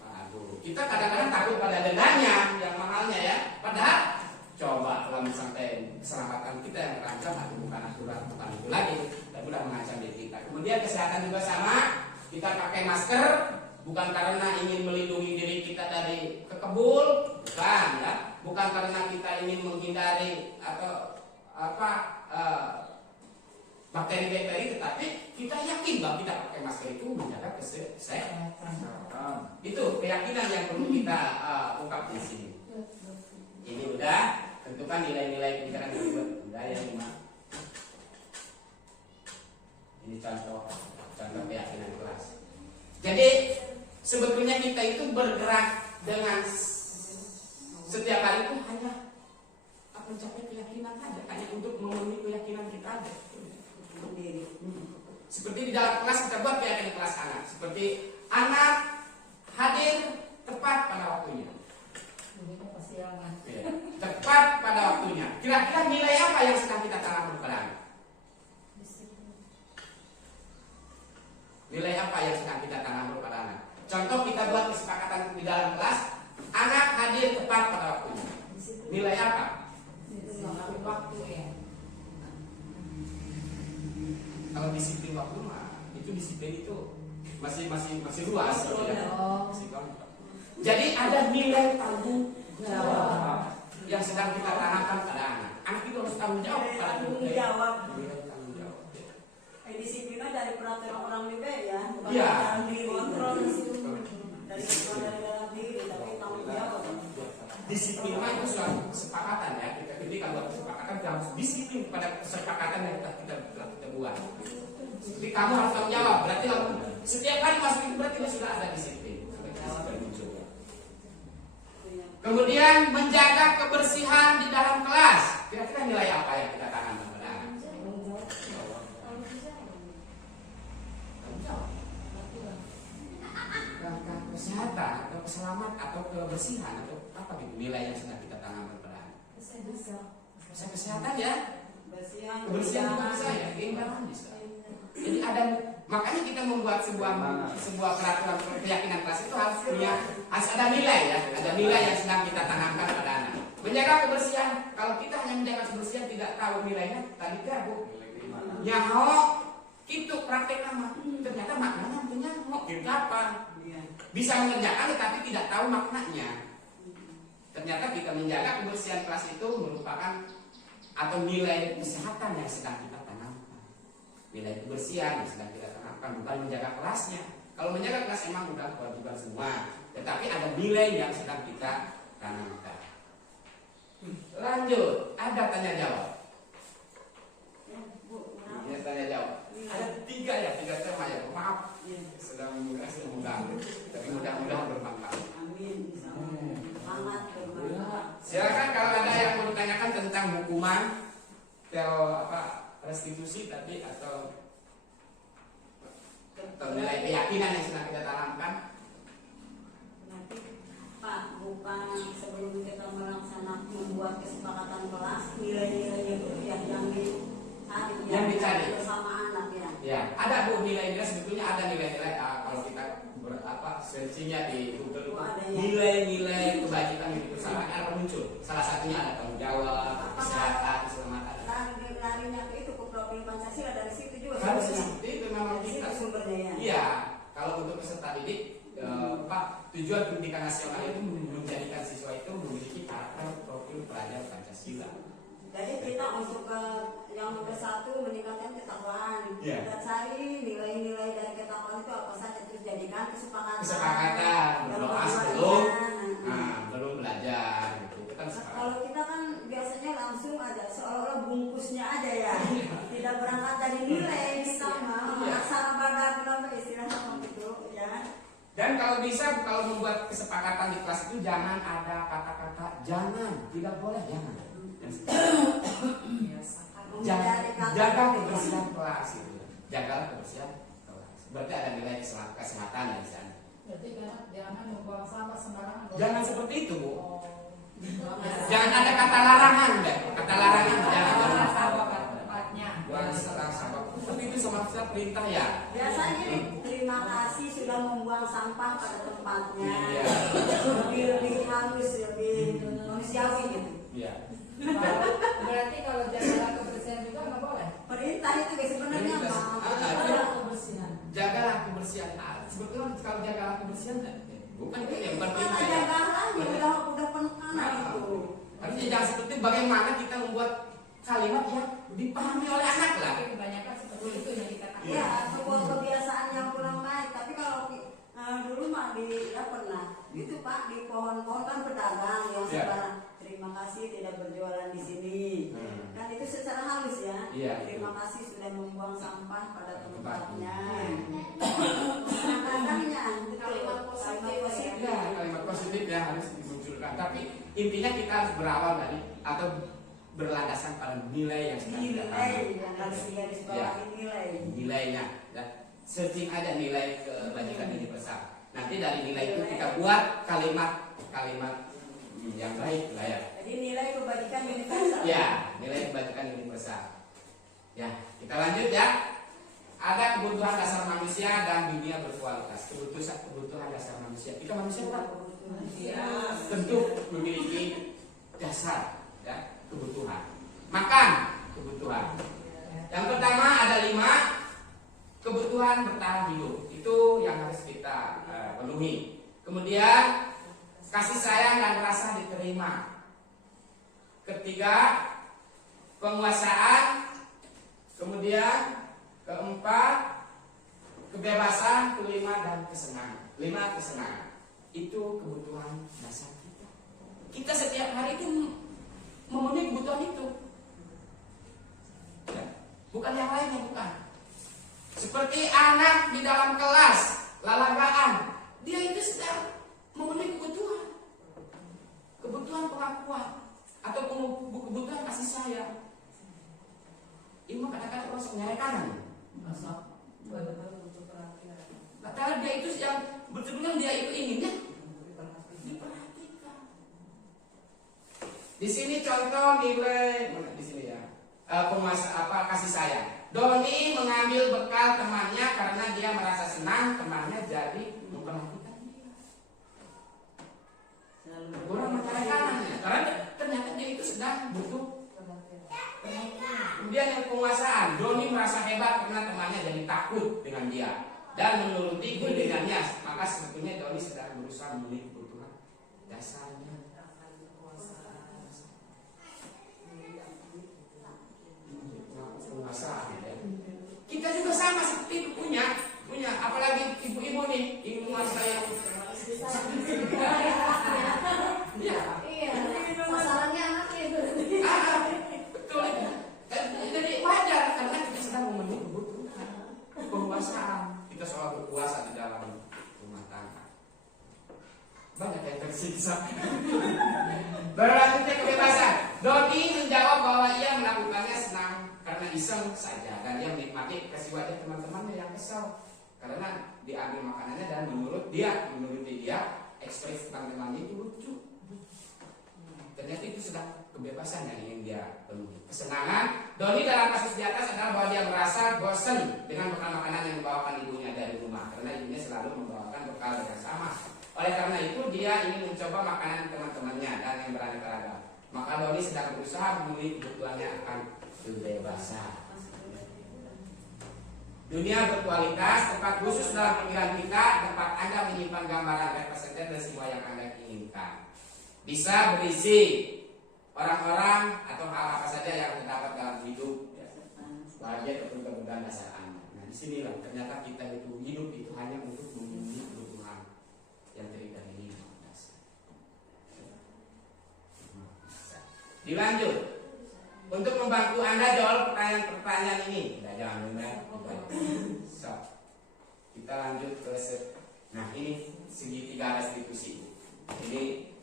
Aduh, kita kadang-kadang takut pada dendanya yang mahalnya ya. Padahal coba kalau sampai keselamatan kita yang terancam, atau bukan aturan, bukan itu lagi, dan mudah mengancam diri kita. Kemudian kesehatan juga sama. Kita pakai masker bukan karena ingin melindungi diri kita dari kekebul, bukan ya. Bukan karena kita ingin menghindari atau bakteri-bakteri, tetapi kita yakin bahwa kita pakai masker itu menjaga kesehatan. Itu keyakinan yang perlu kita ungkap di sini. Ini udah tentukan nilai-nilai pikiran yang dibuat budaya lima. Ini contoh keyakinan kelas. Jadi sebetulnya kita itu bergerak dengan setiap hari itu hanya mencapai keyakinan saja, hanya untuk memenuhi keyakinan kita aja. Seperti di dalam kelas kita buat keyakinan kelas anak, seperti anak hadir tepat pada waktunya. Ya, tepat pada waktunya. Kira-kira nilai apa yang sedang kita tanam kepada anak? Nilai apa yang sedang kita tanam kepada anak? Contoh kita buat kesepakatan di dalam kelas, anak hadir tepat pada waktunya. Nilai apa? Waktu ya. Kalau disiplin waktu mah, itu disiplin itu masih luas. Jadi ada nilai tanggung jawab yang sedang kita tanamkan pada anak. Anak itu harus tanggung jawab pada nilai tanggung jawab. Disiplinnya dari peraturan orang juga ya, bukan Iya. dalam diri kontrol dari dalam diri, tapi tanggung jawab. Disiplin itu suatu kesepakatan ya. Kita kalau kesepakatan kita harus disiplin pada kesepakatan yang kita buat. Jadi kamu harus tanggung jawab. Berarti setiap kali masuk itu berarti sudah ada disiplin. Kemudian menjaga kebersihan di dalam kelas. Kira-kira nilai apa yang kita tanamkan pada anak? Kesehatan atau keselamatan atau kebersihan atau apa gitu nilai yang sedang kita tanamkan pada anak. Kesehatan ya. Kebersihan juga bisa ya, keindahan bisa. Jadi ada, makanya kita membuat sebuah peraturan keyakinan kelas itu harus ada nilai ya, ada nilai yang sedang kita tanamkan pada anak. Menjaga kebersihan, kalau kita hanya menjaga kebersihan tidak tahu nilainya, tadi kan bu, nyaho, itu praktek nama, ternyata maknanya nyamuk, gitu apa? Bisa mengerjakan tetapi tidak tahu maknanya. Ternyata kita menjaga kebersihan kelas itu merupakan atau nilai kesehatan yang sedang kita tanamkan. Nilai kebersihan yang sedang kita tanamkan, bukan menjaga kelasnya. Kalau menjaga kelas emang udah kewajiban semua, tetapi ada nilai yang sedang kita tanamkan. Lanjut, ada tanya jawab. Ya, tanya jawab. Ada tiga tema ya. Maaf, sedang mudah, tapi mudah-mudahan bermanfaat. Amin. Sangat bermanfaat. Silakan kalau ada yang mau ditanyakan tentang hukuman, restitusi tadi atau nilai keyakinan yang sedang kita tanamkan. Nanti Pak, bukan sebelum kita melaksanakan membuat kesepakatan kelas, nilai-nilainya itu yang dicari bersama anak ya. Ya, ada bu nilai-nilai, sebetulnya ada nilai-nilai kalau kita searchingnya di Google itu nilai-nilai kebajikan yang dipersamakan akan muncul. Salah satunya ada tanggung jawab, kesehatan, keselamatan. tujuan pendidikan nasional itu menjadikan siswa itu memiliki karakter profil pelajar Pancasila. Jadi kita untuk yang nomor 1 meningkatkan ketakwaan. Iya. Kita cari nilai-nilai dari ketakwaan itu apa saja, terus jadikan kesepakatan. Kesepakatan berdoa belum belajar gitu. Itu kan sepakat. Kalau kita kan biasanya langsung aja seolah-olah bungkusnya aja ya. Tidak berangkat dari nilai kita mah. Iya. Aksara badak apa istilahnya begitu ya. Dan kalau bisa, kalau membuat kesepakatan di kelas itu jangan ada kata-kata jangan, tidak boleh, jangan. Jaga kebersihan kelas itu. Jaga kebersihan kelas. Berarti ada nilai kesehatan ya di sana. Berarti jangan membuang sampah sembarangan. Jangan seperti itu, Bu. Oh. Jangan ada kata larangan, deh. Kata larangan jangan. Sampah pada tempatnya. Buang sampah. Tapi itu sama kita perintah ya. Biasanya terima kasih sudah membuang sampah pada tempatnya. Iya. Lebih halus, lebih manusiawi gitu. Iya. Berarti kalau jaga kebersihan juga nggak boleh. Perintah itu sebenarnya Perintah. apa? Kebersihan. Jagalah kebersihan. Sebetulnya kalau jagalah kebersihan bukan itu yang Kita penting. jagalah ya udah penekanan itu. Harusnya jangan seperti bagaimana kita membuat kalimat yang dipahami oleh anak lah. Tapi kebanyakan seperti itu yang dikatakan. Ya, sebuah kebiasaan yang kurang baik. Tapi kalau dulu mah pernah itu Pak di pohon-pohon kan pedagang yang Ya. sekarang terima kasih tidak berjualan di sini. Kan itu secara halus ya. Iya, Terima kasih sudah membuang sampah pada tempatnya. Kadangnya Kalimat positif. Ya, kalimat positif ya harus dimunculkan. Tapi intinya kita harus berawal dari atau berlandasan pada nilai yang sedang kita nilai tanam. yang harus digarisbawahi nilai. Nilainya ya. Searching aja nilai kebajikan universal. Nanti dari nilai itu kita buat kalimat yang baik lah ya. Jadi nilai kebajikan universal. Ya, nilai kebajikan universal. Ya, kita lanjut ya. Ada kebutuhan dasar manusia dan dunia berkualitas. Kebutuhan dasar manusia. Kita manusia kan tentu memiliki dasar ya, kebutuhan. Makan, kebutuhan. Yang pertama ada 5 kebutuhan bertahan hidup. Itu yang harus kita penuhi. Kemudian kasih sayang dan rasa diterima. Ketiga, penguasaan. Kemudian keempat, kebebasan. Kelima, dan kesenangan. 5 kesenangan. Itu kebutuhan dasar kita. Kita setiap hari itu memenuhi kebutuhan itu. Ya. Bukan yang lainnya, bukan. Seperti anak di dalam kelas, lalagaan. Dia itu sedang memenuhi kebutuhan pengakuan atau kebutuhan kasih sayang. Ini mah kadang-kadang orang sok nyari kanan. Padahal dia itu yang betul-betul dia itu inginnya diperhatikan. Di sini contoh nilai mana di sini ya? Kasih sayang. Doni mengambil bekal temannya karena dia merasa senang temannya jadi memperhatikan dia. Orang mencari kanannya karena ternyata dia itu sedang butuh perhatian. Kemudian yang penguasaan, Doni merasa hebat karena temannya jadi takut dengan dia dan menuruti keinginannya. Maka sebetulnya Doni sedang berusaha memenuhi kebutuhan dasarnya. Penguasaan. Kita juga sama seperti itu punya, apalagi ibu-ibu nih, ingin menguasai. Iya. Sasarannya anaknya itu. Betul itu. Jadi wajar karena kita sedang memenuhi kebutuhan penguasaan. Kita soal berkuasa di dalam rumah tangga. Banyak yang tersiksa. Berlanjutnya kebebasan. Doni menjawab bahwa ia melakukannya senang karena iseng saja dan dia menikmati kasih wajah teman-temannya yang kesal karena diambil makanannya dan menurut dia ekspresi teman-temannya itu lucu. Ternyata itu sudah kebebasan yang ingin dia penuhi. Kesenangan. Doni dalam kasus di atas adalah bahwa dia merasa bosan dengan bekal makanan yang dibawakan ibunya dari rumah karena ibunya selalu membawakan bekal yang sama. Oleh karena itu dia ingin mencoba makanan teman-temannya dan yang beraneka ragam. Maka Doni sedang berusaha memenuhi kebutuhannya akan kebebasan. Dunia berkualitas, tempat khusus dalam pikiran kita, tempat Anda menyimpan gambaran representatif dari semua yang Anda inginkan. Bisa berisi orang-orang atau hal apa saja yang terdapat dalam hidup, ya. Bahagia ataupun kebutuhan dasar Anda. Nah, disinilah ternyata kita itu hidup itu hanya untuk memenuhi kebutuhan yang terdiri dari lima dasar. Dilanjut. Untuk membantu Anda jawab pertanyaan-pertanyaan ini. Nah, jangan lupa. So, kita lanjut ke nah ini segitiga restitusi.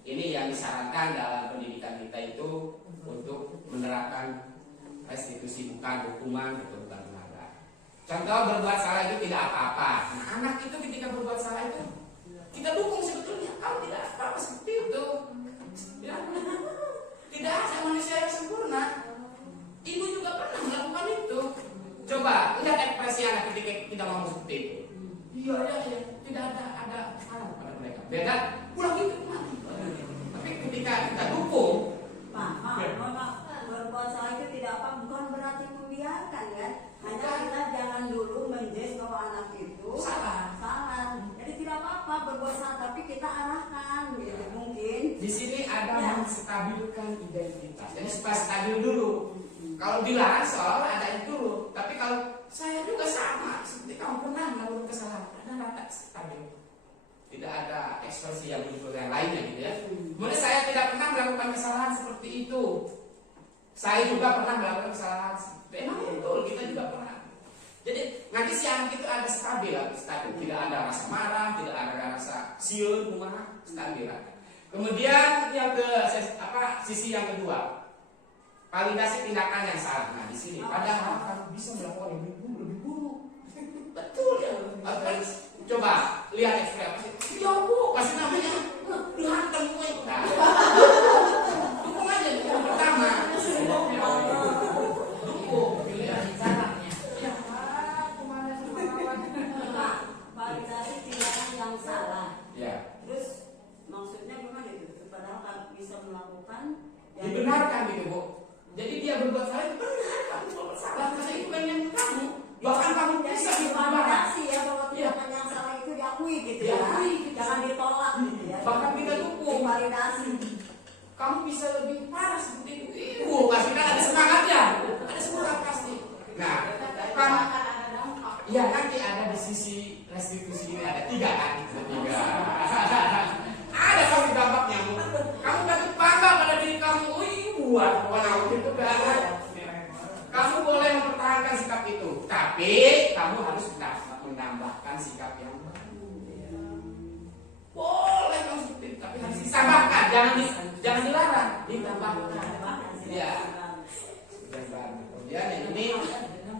Ini yang disarankan dalam pendidikan kita itu untuk menerapkan restitusi, bukan hukuman atau bukan pelanggaran. Contoh, berbuat salah itu tidak apa-apa. Nah, anak itu ketika berbuat salah itu kita dukung sebetulnya. Kalau tidak apa-apa seperti itu, ya, tidak ada manusia yang sempurna. Ibu juga pernah melakukan itu. Coba lihat ekspresi anak ketika kita ngomong seperti itu. Iya, tidak ada salah pada mereka. Beda, pulang gitu. Tapi ketika kita dukung, berbuat salah itu tidak apa, bukan berarti membiarkan kan. Hanya kita jangan dulu menjudge bahwa anak itu salah. Jadi tidak apa-apa berbuat salah, tapi kita arahkan gitu. Mungkin di sini ada menstabilkan identitas. Jadi supaya stabil dulu. Kalau dilarang soal ada itu dulu. Tapi kalau saya juga sama, seperti kamu pernah melakukan kesalahan, ada rata stabil. Tidak ada ekspresi yang muncul yang lainnya gitu ya. Kemudian saya tidak pernah melakukan kesalahan seperti itu. Saya juga pernah melakukan kesalahan. Memang betul, kita juga pernah. Jadi nanti si anak itu ada stabil. Tidak ada rasa marah, tidak ada rasa siun, kumaha, stabil. Kemudian yang sisi yang kedua, validasi tindakan yang salah. Nah di sini, padahal kamu bisa melakukan lebih buruk. Betul ya. Coba lihat ekspresi. Ya bu, kasih namanya dihantam gue. Nah, dukung aja yang pertama. Dukung pilihan caranya. Ya, kemana semua validasi tindakan yang salah. Ya. Terus maksudnya gimana itu? Padahal kamu bisa melakukan Dibenarkan gitu bu. Jadi dia berbuat salah itu benar, kamu berbuat salah. Masa itu pengen kamu. Bahkan kamu bisa validasi ya bahwa tindakan yang salah itu diakui gitu ya. Jangan ditolak gitu ya. Bahkan kita dukung. Validasi. Kamu bisa lebih parah seperti itu. Ibu, pasti kan ada semangatnya. Ada semangat pasti. Nah, kan ya nanti ada di sisi restitusi ini ada 3 kan? Ada 3. Ada kamu dampaknya. Kamu patut bangga pada diri kamu. Buat orang itu banget. Kamu boleh mempertahankan sikap itu, tapi kamu harus menambahkan sikap yang baru. Boleh kamu seperti itu, tapi harus ditambahkan, jangan dilarang, ditambahkan. Ya. Kemudian yang ini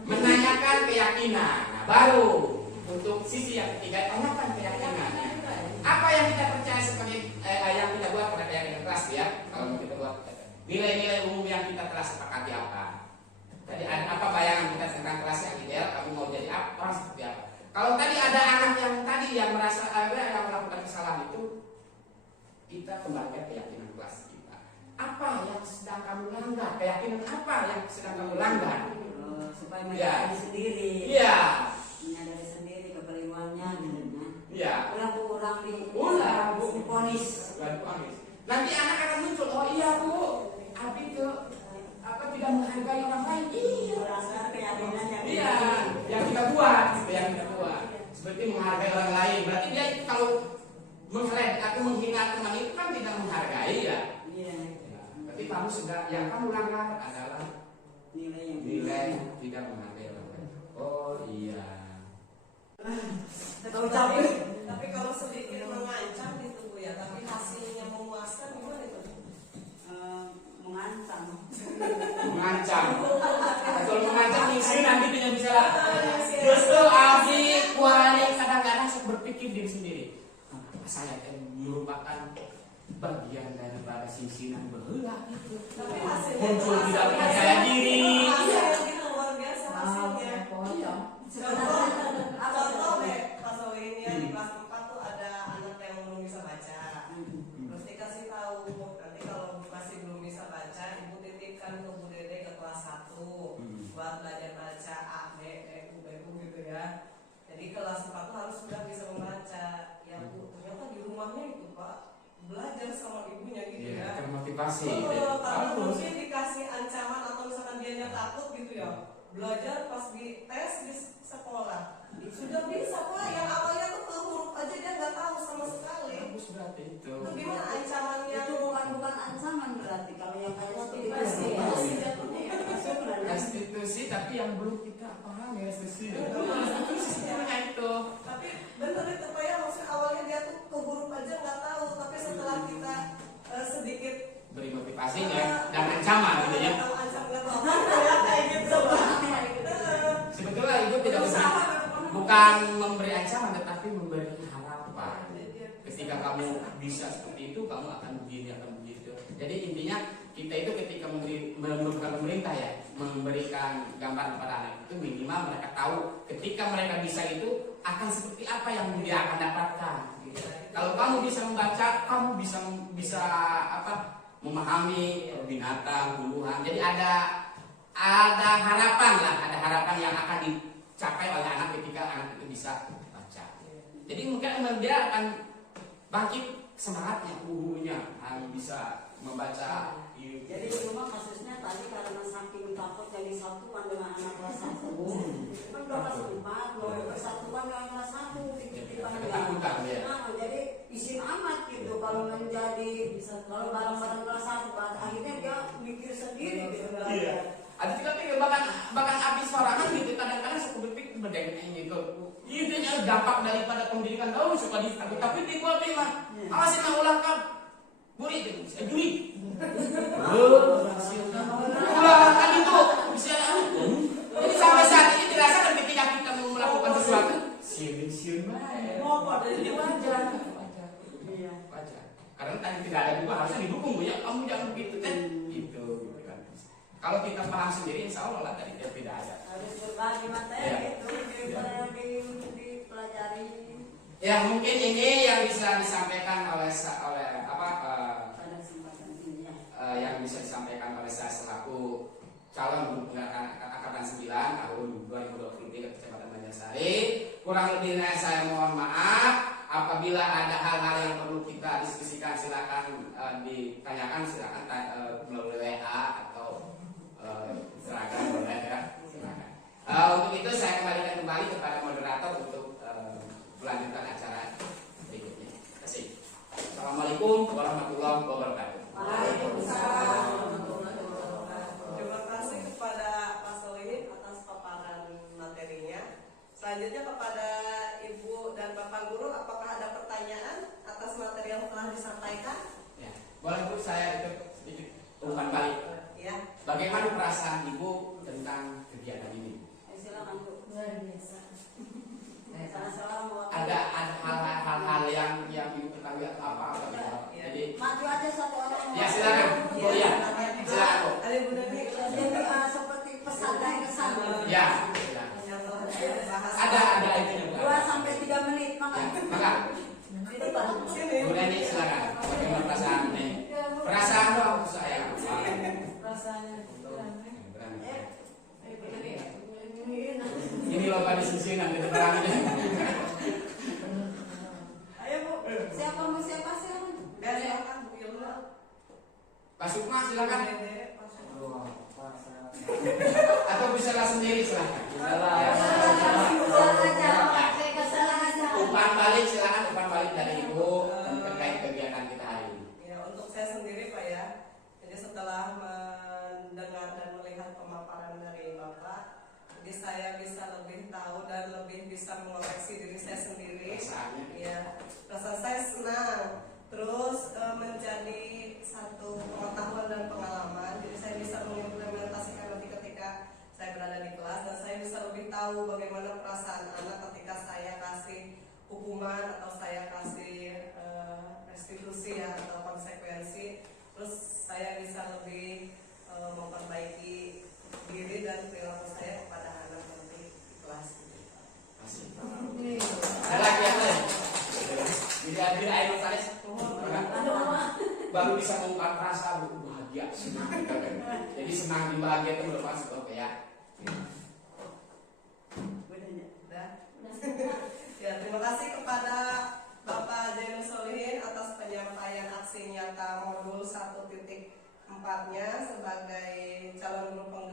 menanyakan keyakinan. Nah, baru untuk sisi yang ketiga, tanyakan keyakinan. Apa yang kita percaya sebagai yang kita buat pada keyakinan keras ya? Kalau kita buat nilai-nilai umum yang kita telah sepakati apa? Tadi apa bayangan kita tentang kelas yang ideal? Kamu mau jadi apa? Orang seperti apa? Kalau tadi ada anak yang tadi yang merasa yang melakukan kesalahan itu, kita kembalikan keyakinan kelas kita. Apa yang sedang kamu langgar? Keyakinan apa yang sedang kamu langgar? Supaya menyadari sendiri. Iya. Menyadari sendiri kekeliruannya gitu. Iya. Ulang diponis. Nanti anak akan muncul. Oh iya bu, Abi itu tidak menghargai orang lain. Iya. Berdasar keyakinan yang yang kita buat, yang kita buat. Seperti menghargai orang lain. Berarti dia kalau menghargai atau menghina teman itu kan tidak menghargai ya. Iya. Tapi kamu sudah yang kamu langgar adalah nilai tidak menghargai orang lain. Oh iya. Tapi kalau sedikit mengancam gitu bu ya, tapi hasilnya memuaskan gimana itu? Mengancam. Kalau mengancam isi nanti tidak bisa. Justru Abi kuali kadang-kadang berpikir diri sendiri. Apa saya merupakan bagian daripada sisinan berulah itu. Tapi hasilnya Muncul tidak percaya diri. Hasilnya gitu luar biasa hasilnya. Contoh deh, pas ini ya di kelas 4 tuh ada anak yang belum bisa baca. Terus dikasih tahu nanti kalau masih belum bisa baca, ibu titipkan ke Bu Dede ke kelas 1 buat belajar baca A, B, E, U, B, U gitu ya. belajar pas di tes di sekolah. Sudah bisa Pak, yang awalnya tuh ke huruf aja dia nggak tahu sama sekali. Bagus berarti itu. Itu gimana ancamannya? Itu bukan ancaman berarti kalau yang kayak Motivasi, restitusi. jatuhnya ya. Restitusi tapi yang belum kita pahami restitusi. Restitusi sebenarnya itu. Tapi bener itu Pak ya, maksudnya awalnya dia tuh ke huruf aja nggak tahu, tapi setelah kita sedikit Beri motivasinya dan ancaman gitu ya. tahu ancaman apa ya kayak gitu Pak. Sebetulnya ibu tidak bukan memberi ancaman tetapi memberi harapan. Ketika kamu bisa seperti itu, kamu akan begini, akan begitu. Jadi intinya kita itu ketika bukan pemerintah ya, memberikan gambaran kepada anak itu minimal mereka tahu ketika mereka bisa itu akan seperti apa yang dia akan dapatkan. Kalau kamu bisa membaca, kamu bisa apa? Memahami binatang, tumbuhan. Jadi ada harapan lah, ada harapan yang akan dicapai oleh anak ketika anak itu bisa baca. Jadi mungkin dia akan bangkit semangatnya, bisa membaca. Jadi cuma kasusnya tadi karena saking takut jadi satuan dengan anak kelas 1. Kan udah kelas 4, mau persatuan dengan kelas 1 Ketakutan ya. Nah, jadi izin amat gitu kalau kalau bareng-bareng kelas 1 akhirnya dia mikir sendiri gitu. Iya. Ada juga tuh bahkan habis sorangan gitu kadang-kadang suka berpikir berdengeng gitu. Intinya dampak daripada pendidikan tahu suka ditakut tapi tiba mah awasin mah ulah kap buri itu juri. Ulah kan itu bisa jadi sampai saat ini dirasakan ketika kita mau melakukan sesuatu siun baik. Jadi wajar. Iya. Wajar. Karena tadi tidak ada juga harusnya didukung Bu ya. Kamu jangan begitu kan. Gitu kan. Kalau kita paham sendiri insya Allah lah tadi tidak ada. Harus berbagi materi Ya. itu dipelajari Ya mungkin ini yang bisa disampaikan oleh apa pada kesempatan ini ya. yang bisa disampaikan oleh saya selaku calon guru penggerak angkatan 9 tahun 2023 Kecamatan Banjarsari. Kurang lebihnya saya mohon maaf. Apabila ada hal-hal yang perlu kita diskusikan silakan ditanyakan, silakan melalui WA atau seragam boleh ya. Silakan. Untuk itu saya kembalikan kembali kepada moderator untuk melanjutkan acara berikutnya. Terima kasih. Assalamualaikum warahmatullahi wabarakatuh. Waalaikumsalam. Terima kasih kepada Pak Solihin atas paparan materinya. Selanjutnya kepada Ibu dan Bapak Guru, apakah ada pertanyaan atas materi yang telah disampaikan? Ya, boleh Bu saya ikut sedikit umpan balik. Ya. Bagaimana perasaan Ibu tentang kegiatan ini? Silakan Bu. Luar biasa. Salam Ada hal-hal yang Ibu ketahui atau apa? Ya. Jadi maju aja satu orang. ya silakan. Oh iya, silakan Bu. Ada Ibu Dani Jadi seperti pesan dari kesan. Ya, yang telah dibahas. ada itu juga. 2 sampai 3 menit makan. Maka Ini Pak, sini. Bu Dani silakan. Bagaimana perasaan ini? Perasaan dong saya. Rasanya Ini loh pada sisi nanti terangnya. Ayo Bu. Siapa mau siapa silakan. Ya, silakan Bu Ilma. Pak Sukma silakan. Dede, Pak Sukma. Atau bisa sendiri silakan. Umpan balik silakan umpan balik dari Ibu terkait kegiatan kita hari ini. Ya, untuk saya sendiri Pak ya. Jadi setelah mendengar dan melihat pemaparan dari Bapak, jadi saya bisa lebih tahu dan lebih bisa mengoreksi diri saya sendiri. Perasaannya. Ya, rasa saya senang. Terus menjadi satu pengetahuan dan pengalaman. Jadi saya bisa mengimplementasikan nanti ketika saya berada di kelas dan saya bisa lebih tahu bagaimana perasaan anak ketika saya kasih hukuman atau saya kasih restitusi ya atau konsekuensi. Terus saya bisa lebih memperbaiki diri dan perilaku saya kepada anak nanti di kelas. Masih. Ada lagi apa ya? Jadi air Salis baru bisa mengungkap perasaan bahagia, senang. Jadi senang di bahagia itu udah masuk oke ya. Udah. Ya, terima kasih kepada Bapak Jainus Solihin atas penyampaian aksi nyata modul 1.4-nya sebagai calon guru penggerak